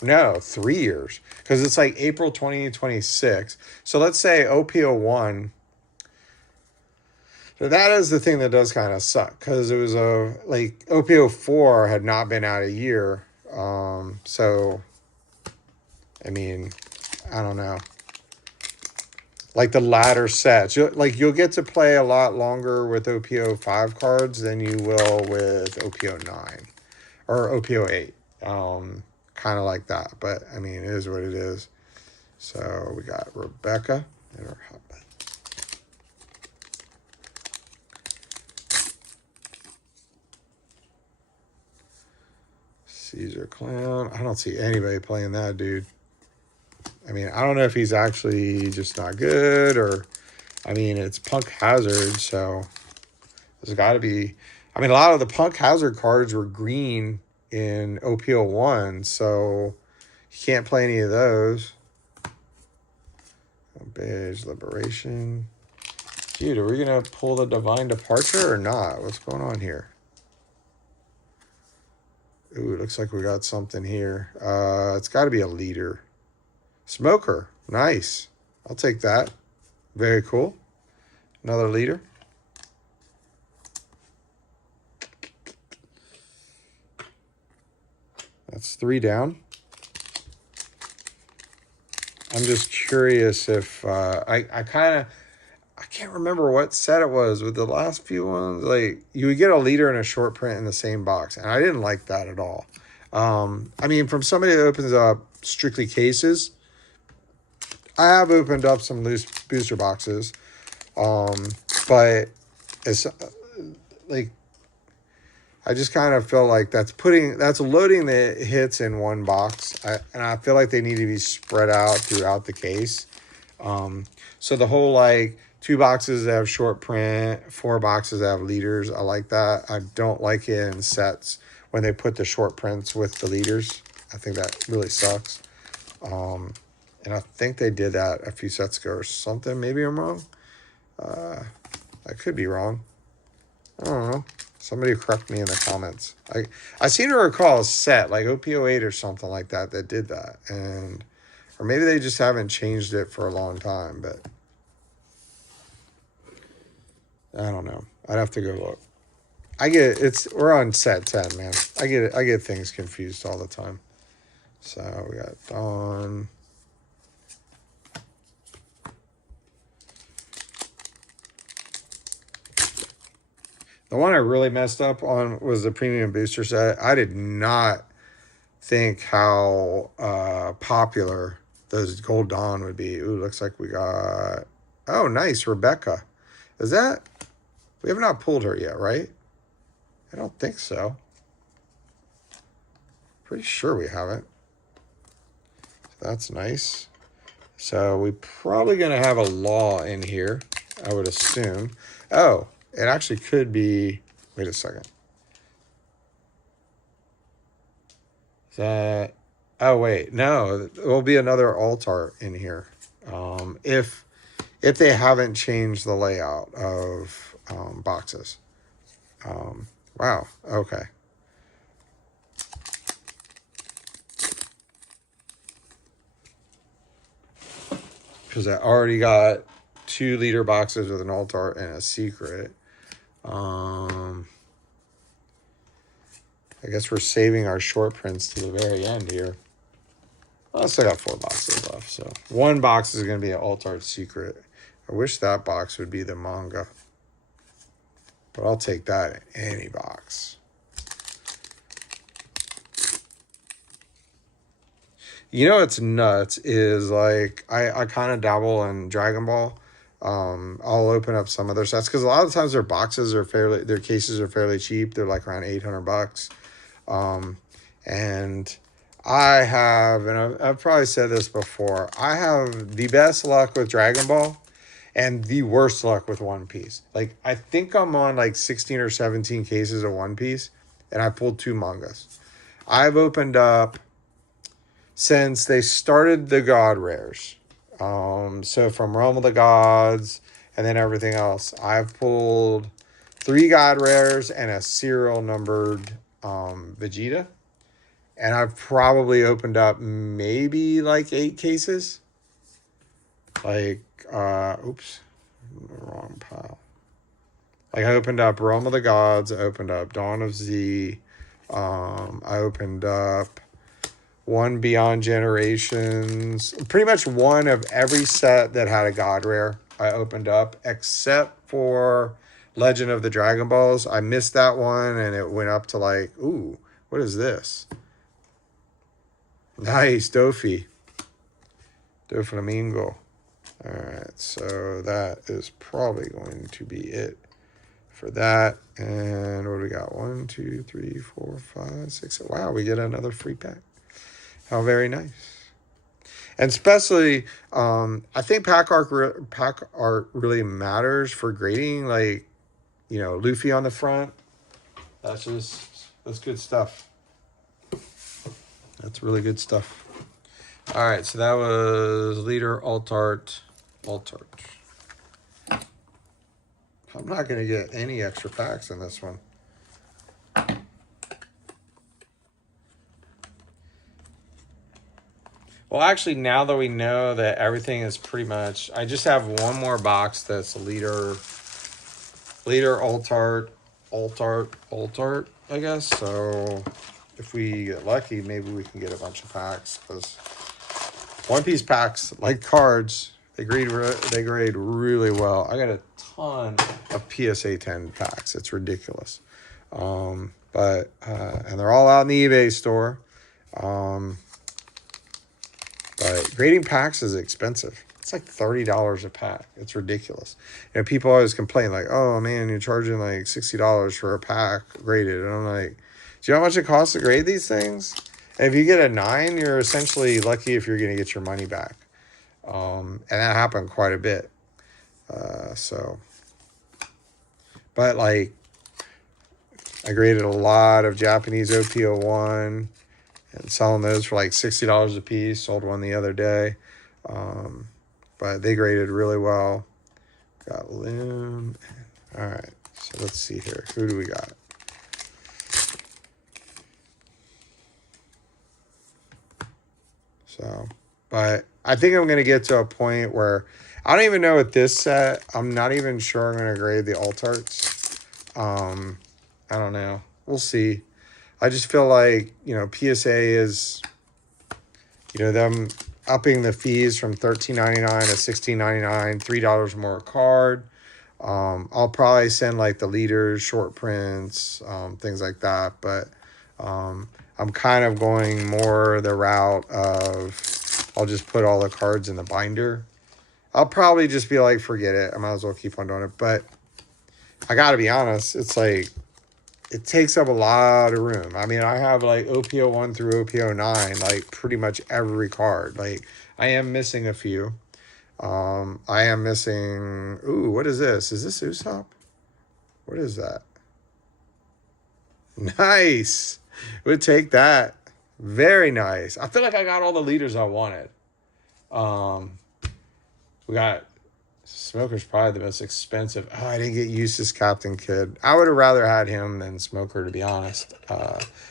No, 3 years. Because it's like April 2026. So let's say OP01. So that is the thing that does kind of suck. Because it was like OP04 had not been out a year. So, I mean, I don't know. Like the latter sets. You'll get to play a lot longer with OP05 cards than you will with OP09. Or OP08. Kind of like that, but I mean, it is what it is. So we got Rebecca and her husband. Caesar Clown. I don't see anybody playing that dude. I mean, I don't know if he's actually just not good or, I mean, it's Punk Hazard, so there's got to be. I mean, a lot of the Punk Hazard cards were green in OP10, so you can't play any of those. Beige Liberation. Dude, are we going to pull the Divine Departure or not? What's going on here? Ooh, it looks like we got something here. It's got to be a leader. Smoker. Nice. I'll take that. Very cool. Another leader. That's 3 down. I'm just curious if I can't remember what set it was with the last few ones. Like, you would get a leader and a short print in the same box, and I didn't like that at all. I mean, from somebody that opens up strictly cases, I have opened up some loose booster boxes, but it's like, I just kind of feel like that's loading the hits in one box, and I feel like they need to be spread out throughout the case. So the whole, like, 2 boxes that have short print, 4 boxes that have leaders, I like that. I don't like it in sets when they put the short prints with the leaders. I think that really sucks. And I think they did that a few sets ago or something. Maybe I'm wrong. I could be wrong. I don't know. Somebody correct me in the comments. I seem to recall a set like OP08 or something like that did that, or maybe they just haven't changed it for a long time. But I don't know. I'd have to go look. We're on set 10, man. I get things confused all the time. So we got Dawn. The one I really messed up on was the premium booster set. I did not think how popular those Gold Dawn would be. Ooh, looks like we got... Oh, nice, Rebecca. Is that... We have not pulled her yet, right? I don't think so. Pretty sure we haven't. That's nice. So we're probably going to have a law in here, I would assume. Oh, it actually could be... Wait a second. Is that... Oh, wait. No, there will be another altar in here. If they haven't changed the layout of boxes. Wow. Okay. Because I already got 2 leader boxes with an altar and a secret. I guess we're saving our short prints to the very end here. Well, I still got 4 boxes left, so 1 box is going to be an altar secret. I wish that box would be the manga, but I'll take that in any box. You know what's nuts is, like, I kind of dabble in Dragon Ball. I'll open up some of their sets because a lot of times their cases are fairly cheap. They're like around $800. And I've probably said this before, I have the best luck with Dragon Ball and the worst luck with One Piece. Like, I think I'm on like 16 or 17 cases of One Piece, and I pulled 2 mangas. I've opened up, since they started the God Rares, so from Realm of the Gods and then everything else, I've pulled 3 God Rares and a serial numbered Vegeta. And I've probably opened up maybe like 8 cases. Like, oops, wrong pile. Like, I opened up Realm of the Gods. I opened up Dawn of Z. I opened up 1 Beyond Generations. Pretty much 1 of every set that had a God Rare I opened up, except for Legend of the Dragon Balls. I missed that one, and it went up to like, ooh, what is this? Nice, Dofi. Doflamingo. All right, so that is probably going to be it for that. And what do we got? 1, 2, 3, 4, 5, 6. Wow, we get another free pack. How very nice. And especially, I think pack art really matters for grading. Like, you know, Luffy on the front. That's good stuff. That's really good stuff. All right, so that was Leader Altart. I'm not going to get any extra packs in this one. Well, actually, now that we know that everything is pretty much... I just have one more box that's Leader Altart, I guess. So if we get lucky, maybe we can get a bunch of packs. Because One Piece packs, like cards, they grade really well. I got a ton of PSA 10 packs. It's ridiculous. And they're all out in the eBay store. But grading packs is expensive. It's like $30 a pack. It's ridiculous. You know, people always complain like, oh man, you're charging like $60 for a pack graded. And I'm like, do you know how much it costs to grade these things? And if you get a 9, you're essentially lucky if you're going to get your money back. And that happened quite a bit. But like, I graded a lot of Japanese OP10 and selling those for like $60 a piece. Sold one the other day. But they graded really well. Got Loom. All right, so let's see here. Who do we got? So, but I think I'm going to get to a point where I don't even know with this set. I'm not even sure I'm going to grade the Altarts. I don't know. We'll see. I just feel like, you know, PSA is, you know, them upping the fees from $13.99 to $16.99, $3 more a card. I'll probably send like the leaders, short prints, things like that. But I'm kind of going more the route of I'll just put all the cards in the binder. I'll probably just be like, forget it. I might as well keep on doing it. But I got to be honest, it's like, it takes up a lot of room. I mean, I have like OP01 through OP09, like pretty much every card. Like, I am missing a few. I am missing... Ooh, what is this? Is this Usopp? What is that? Nice. Would take that. Very nice. I feel like I got all the leaders I wanted. We got... Smoker's probably the most expensive. Oh, I didn't get Eustace Captain Kidd. I would have rather had him than Smoker, to be honest.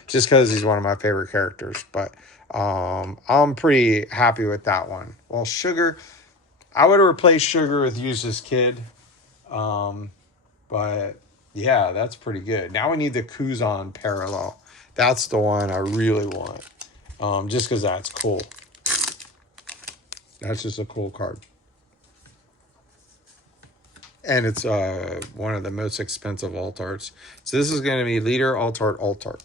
Just because he's one of my favorite characters. But I'm pretty happy with that one. Well, Sugar, I would have replaced Sugar with Eustace Kidd. But yeah, that's pretty good. Now we need the Kuzan parallel. That's the one I really want. Just because that's cool. That's just a cool card. And it's one of the most expensive Altarts. So this is going to be Leader Altart.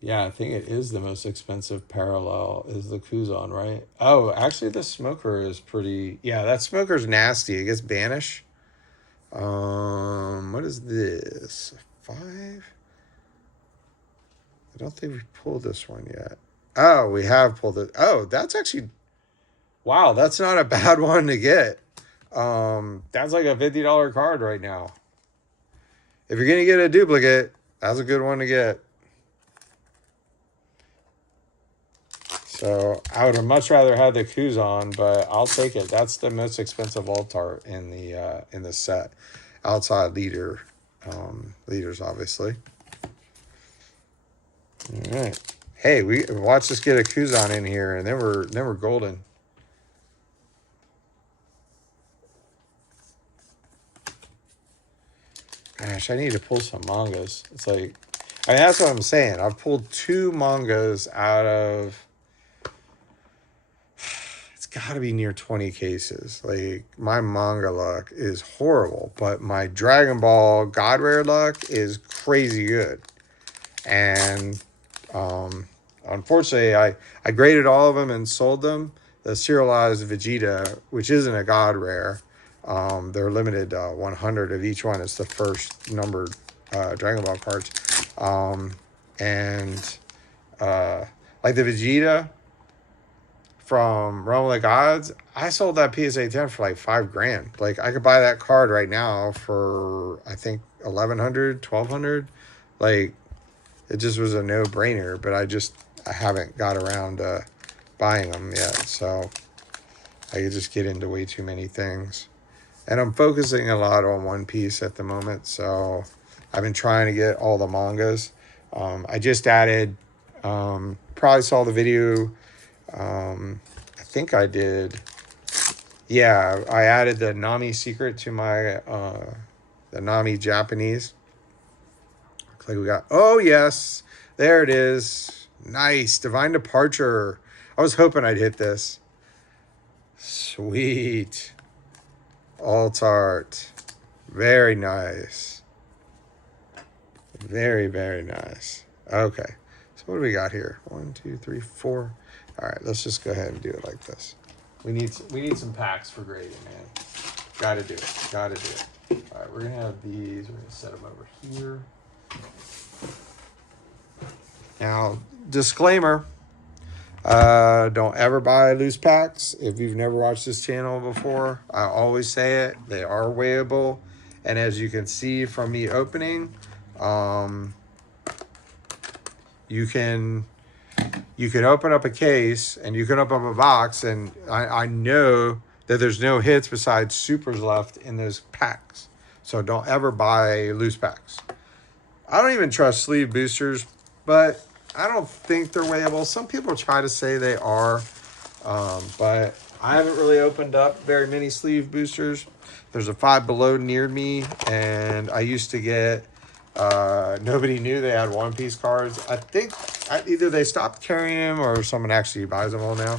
Yeah, I think it is the most expensive parallel is the Kuzan, right? Oh, actually the Smoker is pretty... Yeah, that Smoker's nasty. It gets banished. What is this? 5? I don't think we pulled this one yet. Oh, we have pulled it. Oh, that's actually... Wow, that's not a bad one to get. That's like a $50 card right now. If you're going to get a duplicate, that's a good one to get. So I would have much rather had the Kuzan, but I'll take it. That's the most expensive Altart in the set, outside leaders, obviously. All right. Hey, we watch us get a Kuzan in here, and then we're golden. Gosh, I need to pull some mangas. It's like, I mean, that's what I'm saying. I've pulled 2 mangas out of, it's got to be near 20 cases. Like, my manga luck is horrible, but my Dragon Ball God Rare luck is crazy good. And unfortunately, I graded all of them and sold them. The serialized Vegeta, which isn't a god rare, they're limited 100 of each one. It's the first numbered Dragon Ball cards. And like the Vegeta from Realm of the Gods, I sold that PSA 10 for like $5,000. Like I could buy that card right now for I think 1,100, 1,200. Like it just was a no-brainer, but I haven't got around to buying them yet. So I could just get into way too many things. And I'm focusing a lot on One Piece at the moment. So I've been trying to get all the mangas. I just added, probably saw the video. I think I did. Yeah, I added the Nami secret to my, the Nami Japanese. Looks like we got, oh yes, there it is. Nice, Divine Departure. I was hoping I'd hit this. Sweet. Alt art. Very nice. Very, very nice. Okay. So what do we got here? 1, 2, 3, 4. All right, let's just go ahead and do it like this. We need some packs for grading, man. Gotta do it. Gotta do it. All right, we're gonna have these. We're gonna set them over here. Now, disclaimer. Don't ever buy loose packs. If you've never watched this channel before, I always say it. They are weighable. And as you can see from me opening, you can open up a case and you can open up a box, and I know that there's no hits besides supers left in those packs. So don't ever buy loose packs. I don't even trust sleeve boosters, but I don't think they're weighable. Some people try to say they are, but I haven't really opened up very many sleeve boosters. There's a Five Below near me, and I used to get, nobody knew they had One Piece cards. I think either they stopped carrying them or someone actually buys them all now.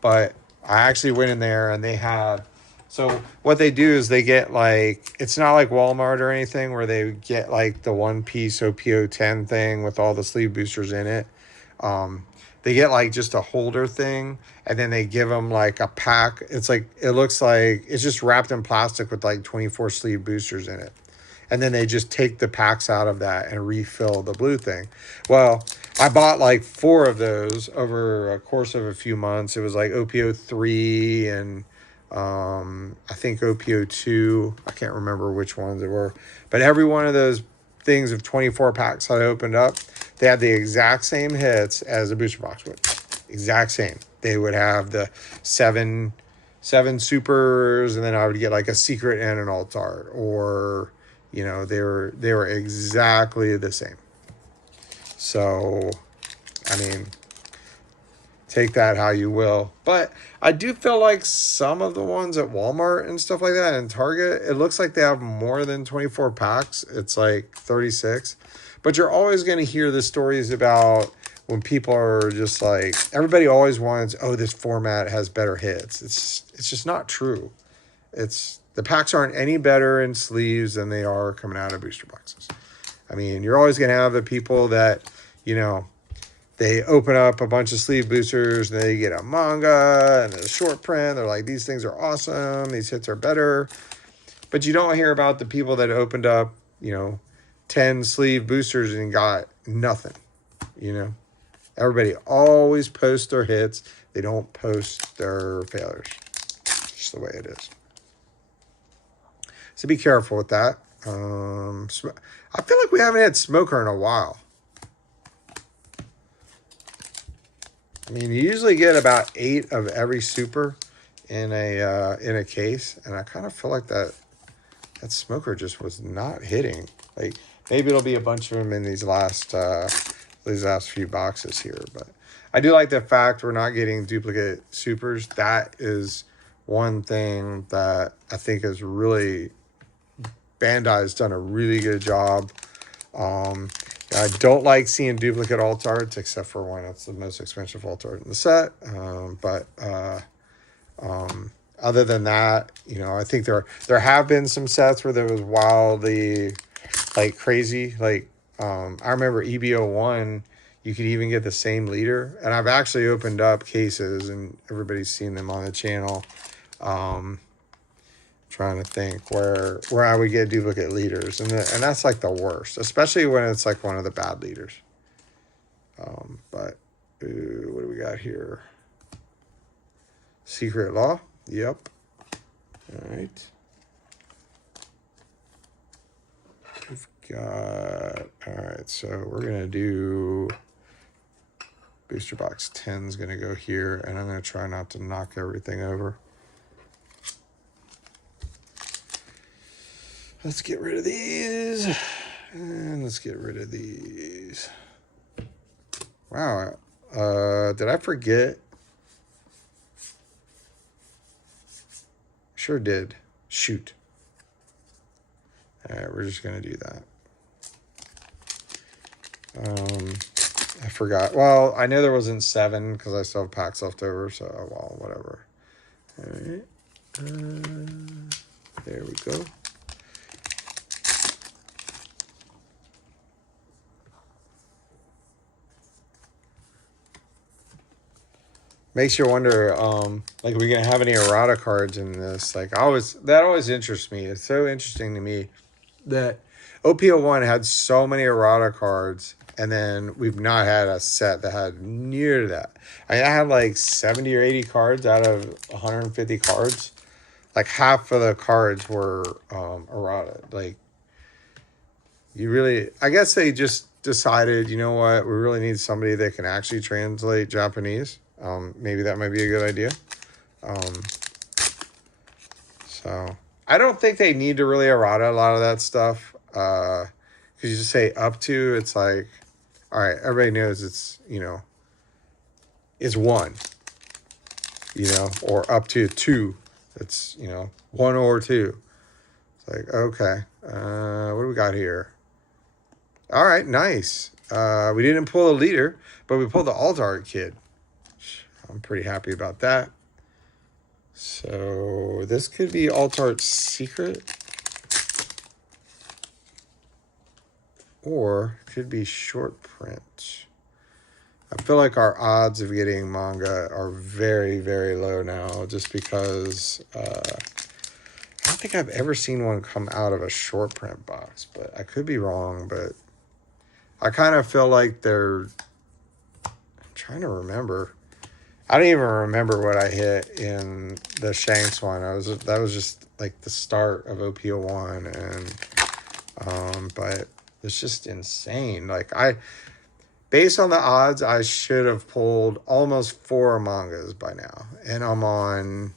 But I actually went in there and they had, so what they do is they get like, it's not like Walmart or anything where they get like the One Piece OP10 thing with all the sleeve boosters in it. They get like just a holder thing, and then they give them like a pack. It's like, it looks like it's just wrapped in plastic with like 24 sleeve boosters in it. And then they just take the packs out of that and refill the blue thing. Well, I bought like 4 of those over a course of a few months. It was like OP03 and I think OP02. I can't remember which ones it were. But every one of those things of 24 packs that I opened up, they had the exact same hits as a booster box would. Exact same. They would have the seven supers, and then I would get like a secret and an alt art, or you know, they were exactly the same. So, I mean, take that how you will. But I do feel like some of the ones at Walmart and stuff like that and Target, it looks like they have more than 24 packs. It's like 36. But you're always going to hear the stories about when people are just like, everybody always wants, oh, this format has better hits. It's just not true. The packs aren't any better in sleeves than they are coming out of booster boxes. I mean, you're always going to have the people that, you know, they open up a bunch of sleeve boosters and they get a manga and a short print. They're like, these things are awesome. These hits are better. But you don't hear about the people that opened up, you know, 10 sleeve boosters and got nothing, you know. Everybody always posts their hits. They don't post their failures. It's just the way it is. So be careful with that. I feel like we haven't had Smoker in a while. I mean, you usually get about 8 of every super in a case, and I kind of feel like that Smoker just was not hitting. Like maybe it'll be a bunch of them in these last few boxes here, but I do like the fact we're not getting duplicate supers. That is one thing that I think is really, Bandai's done a really good job. I don't like seeing duplicate alt arts, except for when it's the most expensive alt art in the set. Other than that, you know, I think there have been some sets where there was wildly like crazy. Like I remember EBO1, You could even get the same leader. And I've actually opened up cases, and everybody's seen them on the channel. Trying to think where I would get duplicate leaders, and that's like the worst, especially when it's like one of the bad leaders. But what do we got here? Secret Law. Yep. All right. We've got, all right, so we're gonna do booster box 10 is gonna go here, and I'm gonna try not to knock everything over. Let's get rid of these, and let's get rid of these. Wow, did I forget? Sure did. Shoot. All right, we're just gonna do that. I forgot. Well, I know there wasn't 7 because I still have packs left over, so well, whatever. All right. There we go. Makes you wonder, like, are we gonna have any errata cards in this? Like, that always interests me. It's so interesting to me that OP10 had so many errata cards, and then we've not had a set that had near that. I had like 70 or 80 cards out of 150 cards. Like half of the cards were errata. Like, you really, I guess they just decided, you know what, we really need somebody that can actually translate Japanese. Maybe that might be a good idea. So I don't think they need to really errata a lot of that stuff. Because you just say up to, it's like, all right, everybody knows it's, you know, it's 1, you know, or up to 2. It's, you know, 1 or 2. It's like, okay, what do we got here? All right, nice. We didn't pull a leader, but we pulled the alt art kid. I'm pretty happy about that. So this could be alt art secret, or could be short print. I feel like our odds of getting manga are very, very low now, just because I don't think I've ever seen one come out of a short print box, but I could be wrong. But I kind of feel like I'm trying to remember. I don't even remember what I hit in the Shanks one. That was just like the start of OP10, and but it's just insane. Like, based on the odds, I should have pulled almost 4 mangas by now, and I'm on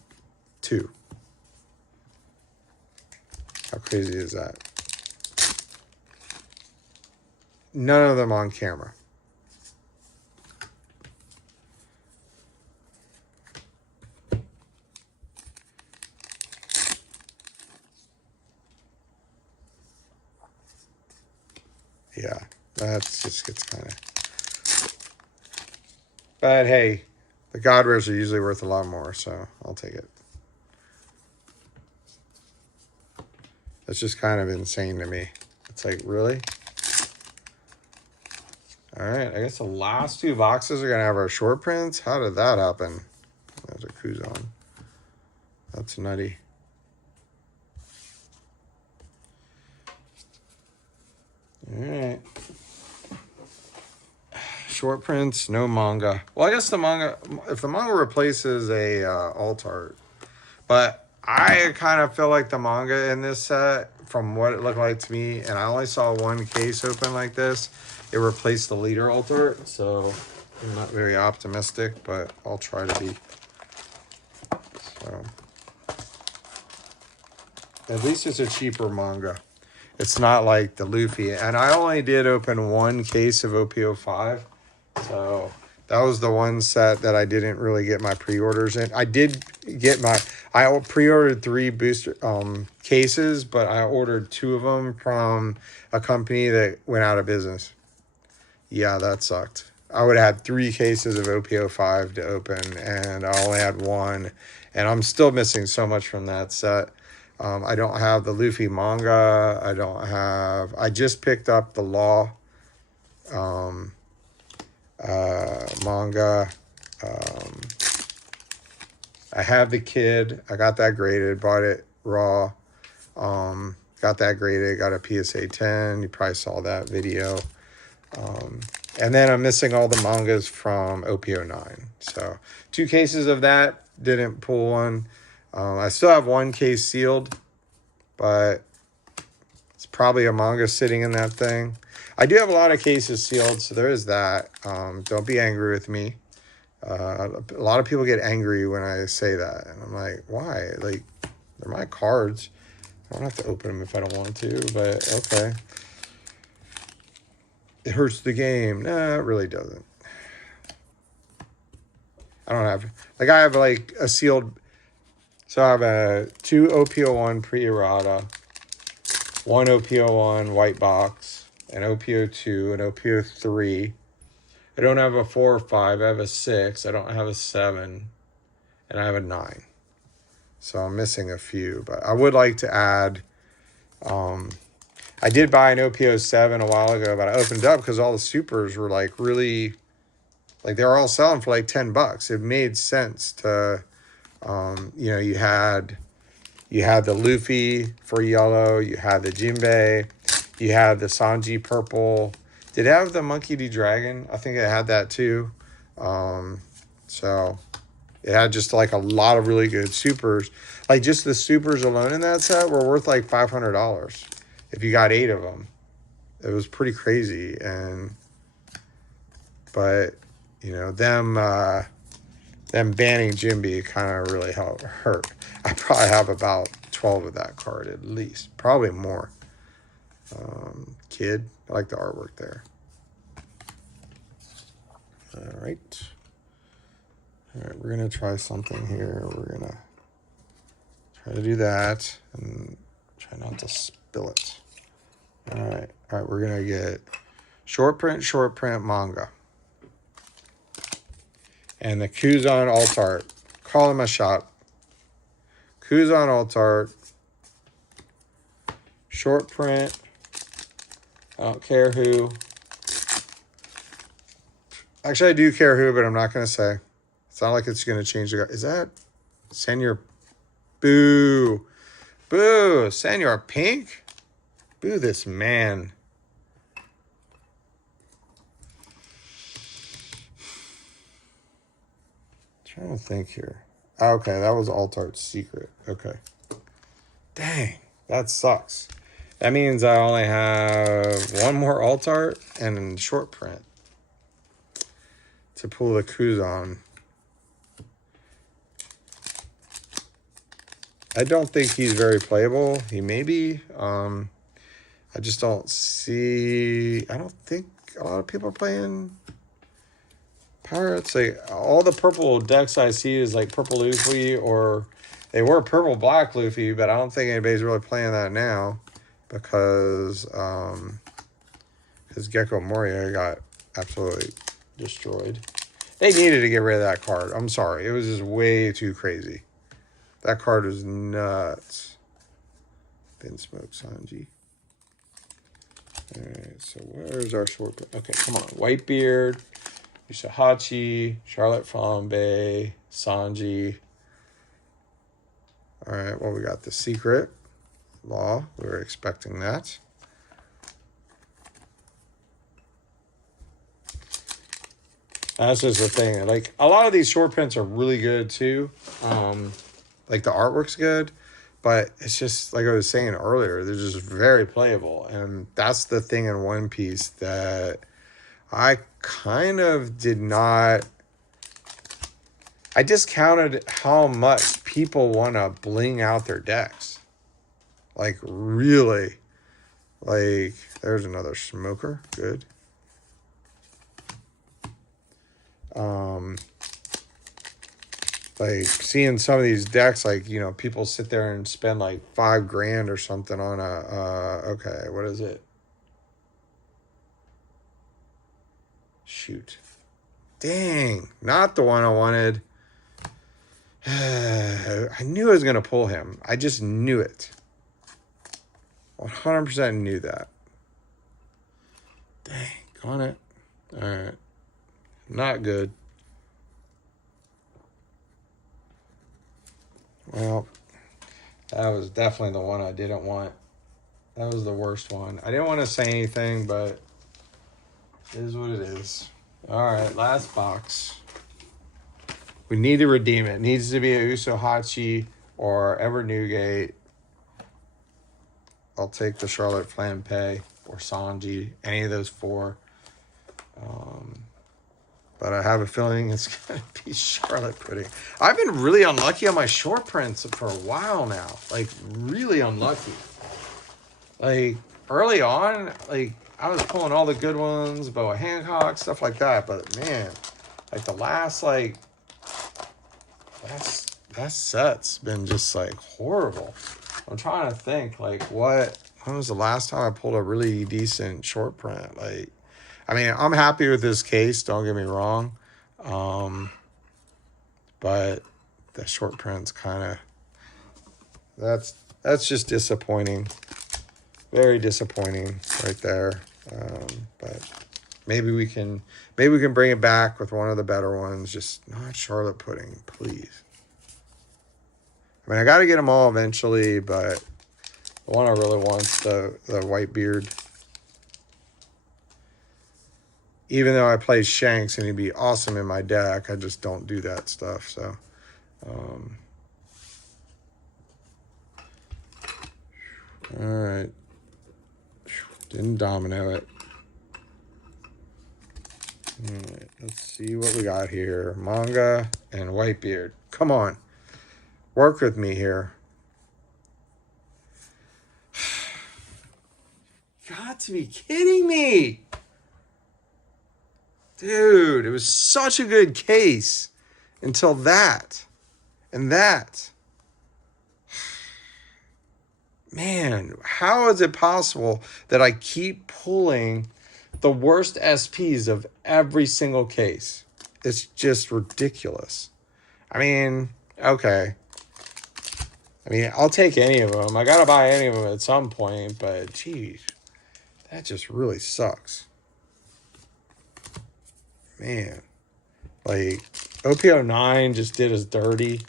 2. How crazy is that? None of them on camera. Yeah, that just gets kind of... But hey, the God Rares are usually worth a lot more, so I'll take it. That's just kind of insane to me. It's like, really? All right, I guess the last 2 boxes are going to have our short prints. How did that happen? There's a Kuzan. That's nutty. All right. Short prints, no manga. Well, I guess the manga, if the manga replaces a alt art, but I kind of feel like the manga in this set, from what it looked like to me, and I only saw 1 case open like this, it replaced the leader alt art, so I'm not very optimistic, but I'll try to be. So at least it's a cheaper manga. It's not like the Luffy. And I only did open 1 case of OP05. So that was the one set that I didn't really get my pre-orders in. I did get I pre-ordered 3 booster cases, but I ordered 2 of them from a company that went out of business. Yeah, that sucked. I would have had 3 cases of OP05 to open, and I only had 1. And I'm still missing so much from that set. I don't have the Luffy manga. I just picked up the Law. manga. I have the Kid. I got that graded. Bought it raw. Got that graded. Got a PSA 10. You probably saw that video. And then I'm missing all the mangas from OP10. So 2 cases of that. Didn't pull one. I still have 1 case sealed, but it's probably a manga sitting in that thing. I do have a lot of cases sealed, so there is that. Don't be angry with me. A lot of people get angry when I say that, and I'm like, why? Like, they're my cards. I don't have to open them if I don't want to, but okay. It hurts the game. Nah, it really doesn't. I don't have, like, I have like a sealed, so I have a 2 OP01 pre-errata, 1 OP01 white box, an OP02, an OP03. I don't have a 4 or 5. I have a 6. I don't have a 7. And I have a 9. So I'm missing a few. But I would like to add... I did buy an OP07 a while ago, but I opened it up because all the supers were like really... Like they were all selling for like $10. It made sense to... you know, you had the Luffy for yellow. You had the Jinbei. You had the Sanji purple. Did it have the Monkey D. Dragon? I think it had that too. So it had just like a lot of really good supers. Like just the supers alone in that set were worth like $500 if you got 8 of them. It was pretty crazy. But you know, them banning Jinbei kind of really hurt. I probably have about 12 of that card at least, probably more. Kid, I like the artwork there. All right, we're gonna try something here. We're gonna try to do that and try not to spill it. All right, we're gonna get short print manga, and the Kuzan alt art. Call him a shot. Kuzan alt art, short print. I don't care who. Actually, I do care who, but I'm not going to say. It's not like it's going to change the... Is that Senor? Boo. Boo. Senor Pink? Boo this man. I'm trying to think here. Okay, that was alt art secret. Okay. Dang, that sucks. That means I only have 1 more alt art and short print to pull the Kuzan. I don't think he's very playable. He may be. I just don't see... I don't think a lot of people are playing Pirates. Like, all the purple decks I see is like purple Luffy, or they were purple black Luffy, but I don't think anybody's really playing that now because his Gecko Moria got absolutely destroyed. They needed to get rid of that card. I'm sorry. It was just way too crazy. That card was nuts. Bin Smoke Sanji. All right, so where's our short... Okay, come on. Whitebeard, Ishihachi, Charlotte Flambe, Sanji. All right, well, we got the Secret Law. We were expecting that. That's just the thing. Like, a lot of these short prints are really good, too. Like, the artwork's good. But it's just, like I was saying earlier, they're just very playable. And that's the thing in One Piece that I kind of did not... I discounted how much people want to bling out their decks. Like, really. Like, there's another smoker. Good. Like, seeing some of these decks, like, you know, people sit there and spend like $5,000 or something on a, okay, what is it? Shoot. Dang, not the one I wanted. I knew I was going to pull him. I just knew it. 100% knew that. Dang, on it. All right. Not good. Well, that was definitely the one I didn't want. That was the worst one. I didn't want to say anything, but it is what it is. All right, last box. We need to redeem it. It needs to be a Usohachi or Ever Newgate. I'll take the Charlotte Flampe or Sanji, any of those four. But I have a feeling it's going to be Charlotte Pudding. I've been really unlucky on my short prints for a while now. Like, really unlucky. Like, early on, like, I was pulling all the good ones, Boa Hancock, stuff like that. But, man, like, the last, like, that set's been just, like, horrible. I'm trying to think, like, when was the last time I pulled a really decent short print? Like, I mean, I'm happy with this case, don't get me wrong. But the short print's kind of, that's just disappointing. Very disappointing right there. But maybe we can bring it back with one of the better ones. Just not Charlotte Pudding, please. I mean, I got to get them all eventually, but the one I really want's the white beard. Even though I play Shanks and he'd be awesome in my deck, I just don't do that stuff. So, all right. Didn't domino it. All right, let's see what we got here. Manga and Whitebeard. Come on. Work with me here. Got to be kidding me. Dude, it was such a good case until that. And that. Man, how is it possible that I keep pulling the worst SPs of every single case? It's just ridiculous. I mean, okay. I mean, I'll take any of them. I got to buy any of them at some point, but geez, that just really sucks. Man, like OP10 just did us dirty.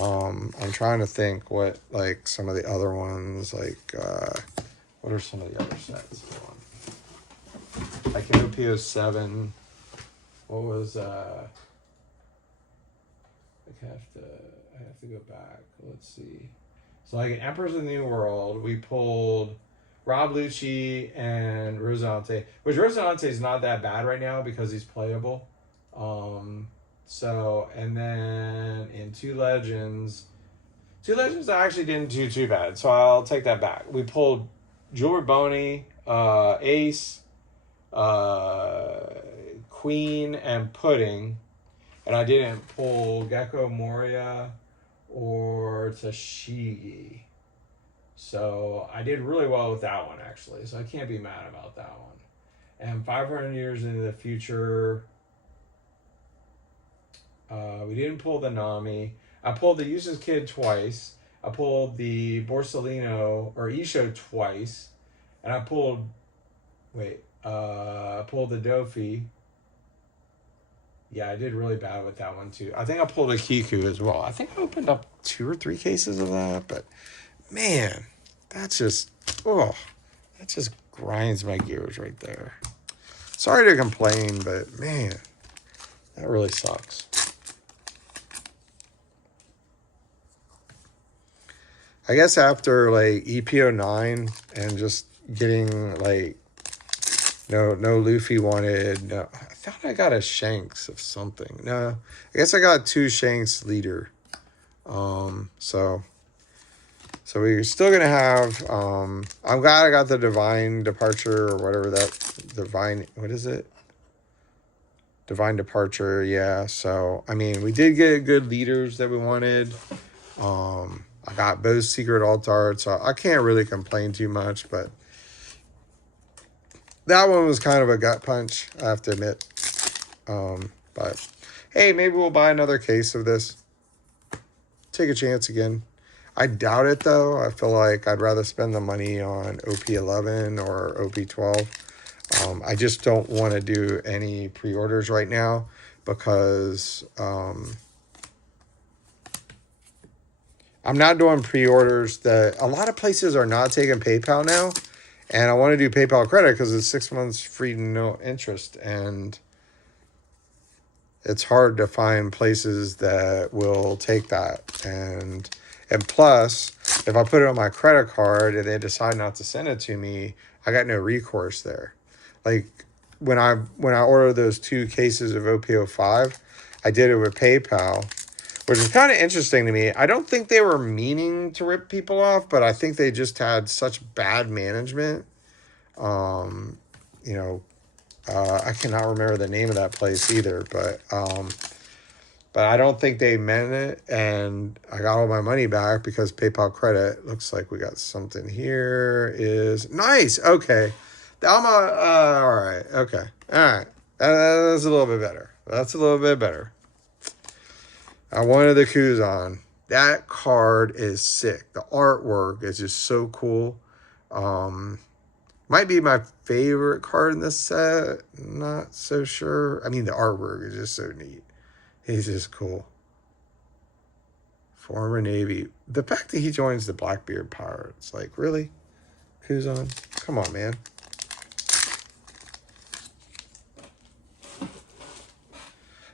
I'm trying to think what, like, some of the other ones, like, what are some of the other sets? Like an OP07. What was, I have to go back. Let's see. So, like, in Emperors of the New World, we pulled Rob Lucci and Rosinante, which Rosinante is not that bad right now because he's playable. So, and then in Two Legends I actually didn't do too bad, so I'll take that back. We pulled Jewel Boney, Ace, Queen, and Pudding, and I didn't pull Gecko Moria or Tashigi. So I did really well with that one, actually, so I can't be mad about that one. And 500 Years into the Future, we didn't pull the Nami. I pulled the Uses Kid twice. I pulled the Borsellino or Isho twice. And I pulled, I pulled the Dofi. Yeah, I did really bad with that one too. I think I pulled a Kiku as well. I think I opened up 2 or 3 cases of that, but man, that just grinds my gears right there. Sorry to complain, but man, that really sucks. I guess after like EP09 and just getting like no Luffy wanted. No, I thought I got a Shanks of something. No, I guess I got 2 Shanks leader. So we're still gonna have. I'm glad I got the Divine Departure or whatever that Divine. What is it? Divine Departure. Yeah. So I mean, we did get good leaders that we wanted. I got both Secret Altar, so I can't really complain too much, but that one was kind of a gut punch, I have to admit. But hey, maybe we'll buy another case of this. Take a chance again. I doubt it, though. I feel like I'd rather spend the money on OP11 or OP12. I just don't want to do any pre-orders right now because I'm not doing pre-orders. A lot of places are not taking PayPal now, and I want to do PayPal credit because it's 6 months free, no interest, and it's hard to find places that will take that. And plus, if I put it on my credit card and they decide not to send it to me, I got no recourse there. Like when I ordered those 2 cases of OP10, I did it with PayPal, which is kind of interesting to me. I don't think they were meaning to rip people off, but I think they just had such bad management. You know, I cannot remember the name of that place either, but I don't think they meant it, and I got all my money back because PayPal credit. Looks like we got something here. Is nice. Okay, all right. Okay, all right. That's a little bit better. That's a little bit better. I wanted the Kuzan. That card is sick. The artwork is just so cool. Might be my favorite card in this set. Not so sure. I mean, the artwork is just so neat. He's just cool. Former Navy. The fact that he joins the Blackbeard Pirates. Like, really? Kuzan? Come on, man.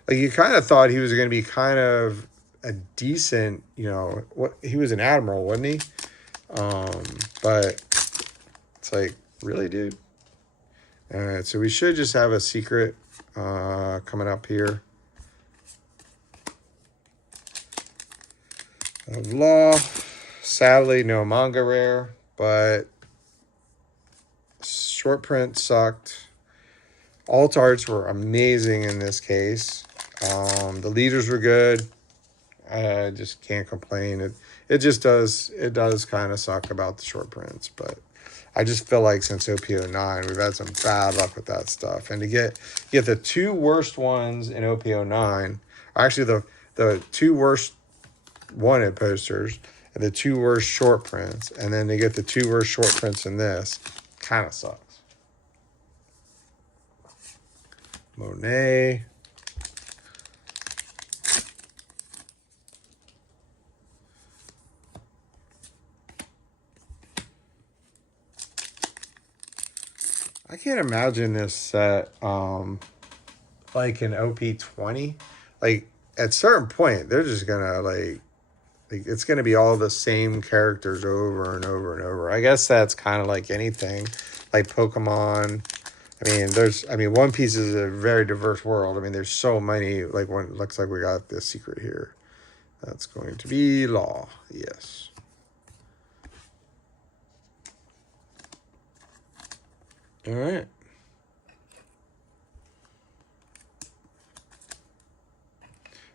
Like, you kind of thought he was going to be kind of a decent, you know, he was an admiral, wasn't he? But it's like, really, dude? All right, so we should just have a secret coming up here. Of Law. Sadly, no manga rare, but short print sucked. Alt arts were amazing in this case. The leaders were good. I just can't complain. It just does. It does kind of suck about the short prints, but I just feel like since OP09, we've had some bad luck with that stuff. And to get the 2 worst ones in OP09, actually the 2 worst wanted posters and the 2 worst short prints, and then they get the 2 worst short prints in this, kind of sucks. Monet. I can't imagine this set like an OP20. Like at a certain point, they're just gonna like it's gonna be all the same characters over and over and over. I guess that's kind of like anything, like Pokemon. I mean, One Piece is a very diverse world. I mean, there's so many. Like one looks like we got this secret here. That's going to be Law. Yes. All right.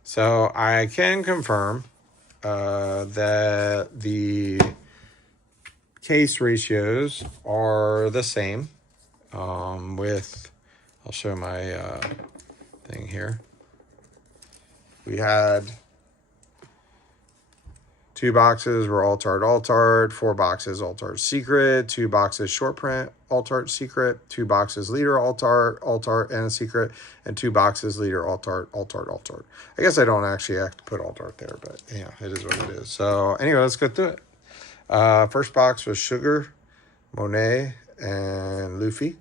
So I can confirm that the case ratios are the same. I'll show my thing here. We had 2 boxes were alt art, 4 boxes alt art secret, 2 boxes short print alt art secret, 2 boxes leader alt art and a secret, and 2 boxes leader alt art. I guess I don't actually have to put alt art there, but yeah, it is what it is. So anyway, let's go through it. First box was Sugar, Monet, and Luffy.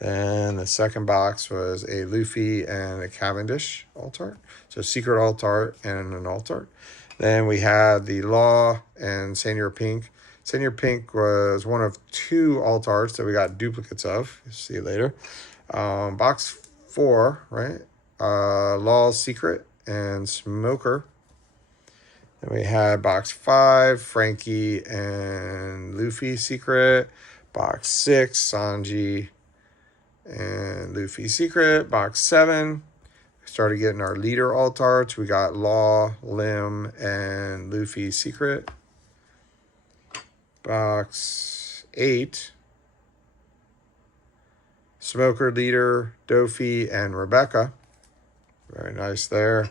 And the second box was a Luffy and a Cavendish alt art. So secret alt art and an alt art. Then we had the Law and Senior Pink. Senior Pink was one of 2 alt arts that we got duplicates of. You'll see later. Box 4, right? Law's Secret and Smoker. Then we had box 5, Frankie and Luffy Secret. Box 6, Sanji and Luffy Secret. Box 7, we started getting our leader alt arts. We got Law, Lim, and Luffy Secret. Box 8, Smoker, Leader, Dofi, and Rebecca. Very nice there.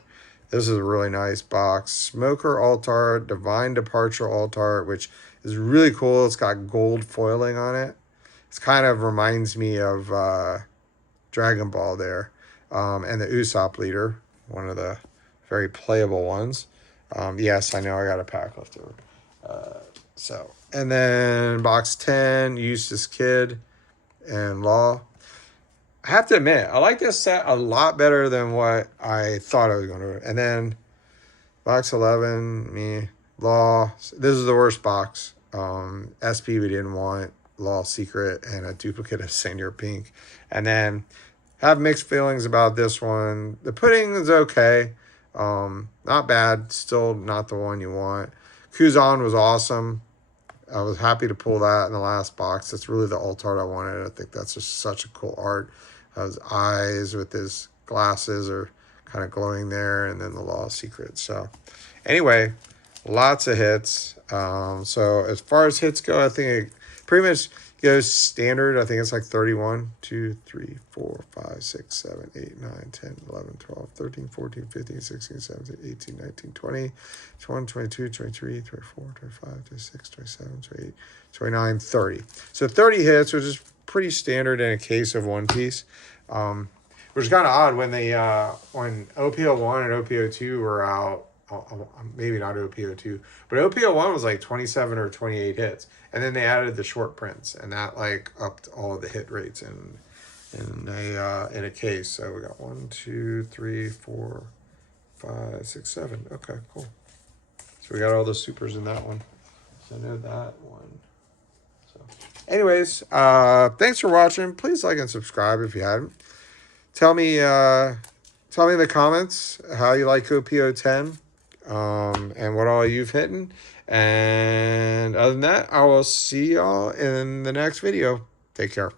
This is a really nice box. Smoker alt art, Divine Departure alt art, which is really cool. It's got gold foiling on it. It kind of reminds me of Dragon Ball there. And the Usopp leader, one of the very playable ones. Yes, I know I got a pack left over. So, and then box 10, Eustace Kid and Law. I have to admit, I like this set a lot better than what I thought I was going to. And then box 11, me, Law. This is the worst box. SP we didn't want, Law Secret, and a duplicate of Senior Pink. And then have mixed feelings about this one. The pudding is okay. Not bad. Still not the one you want. Kuzan was awesome. I was happy to pull that in the last box. That's really the alt art I wanted. I think that's just such a cool art. His eyes with his glasses are kind of glowing there, and then the Law Secret. So anyway, lots of hits. So as far as hits go, I think it pretty much goes standard. I think it's like 31, 2, 3, 4, 5, 6, 7, 8, 9, 10, 11, 12, 13, 14, 15, 16, 17, 18, 19, 20, 21, 22, 23, 24, 25, 26, 27, 28, 29, 30. So 30 hits, which is pretty standard in a case of One Piece. Which is kind of odd when they when OP10 and OP02 were out. Maybe not OP02, but OP01 was like 27 or 28 hits, and then they added the short prints, and that like upped all of the hit rates in a case. So we got 1, 2, 3, 4, 5, 6, 7. Okay, cool. So we got all the supers in that one. So I know that one. So, anyways, thanks for watching. Please like and subscribe if you haven't. Tell me in the comments how you like OP10. And what all you've hit. And other than that, I will see y'all in the next video. Take care.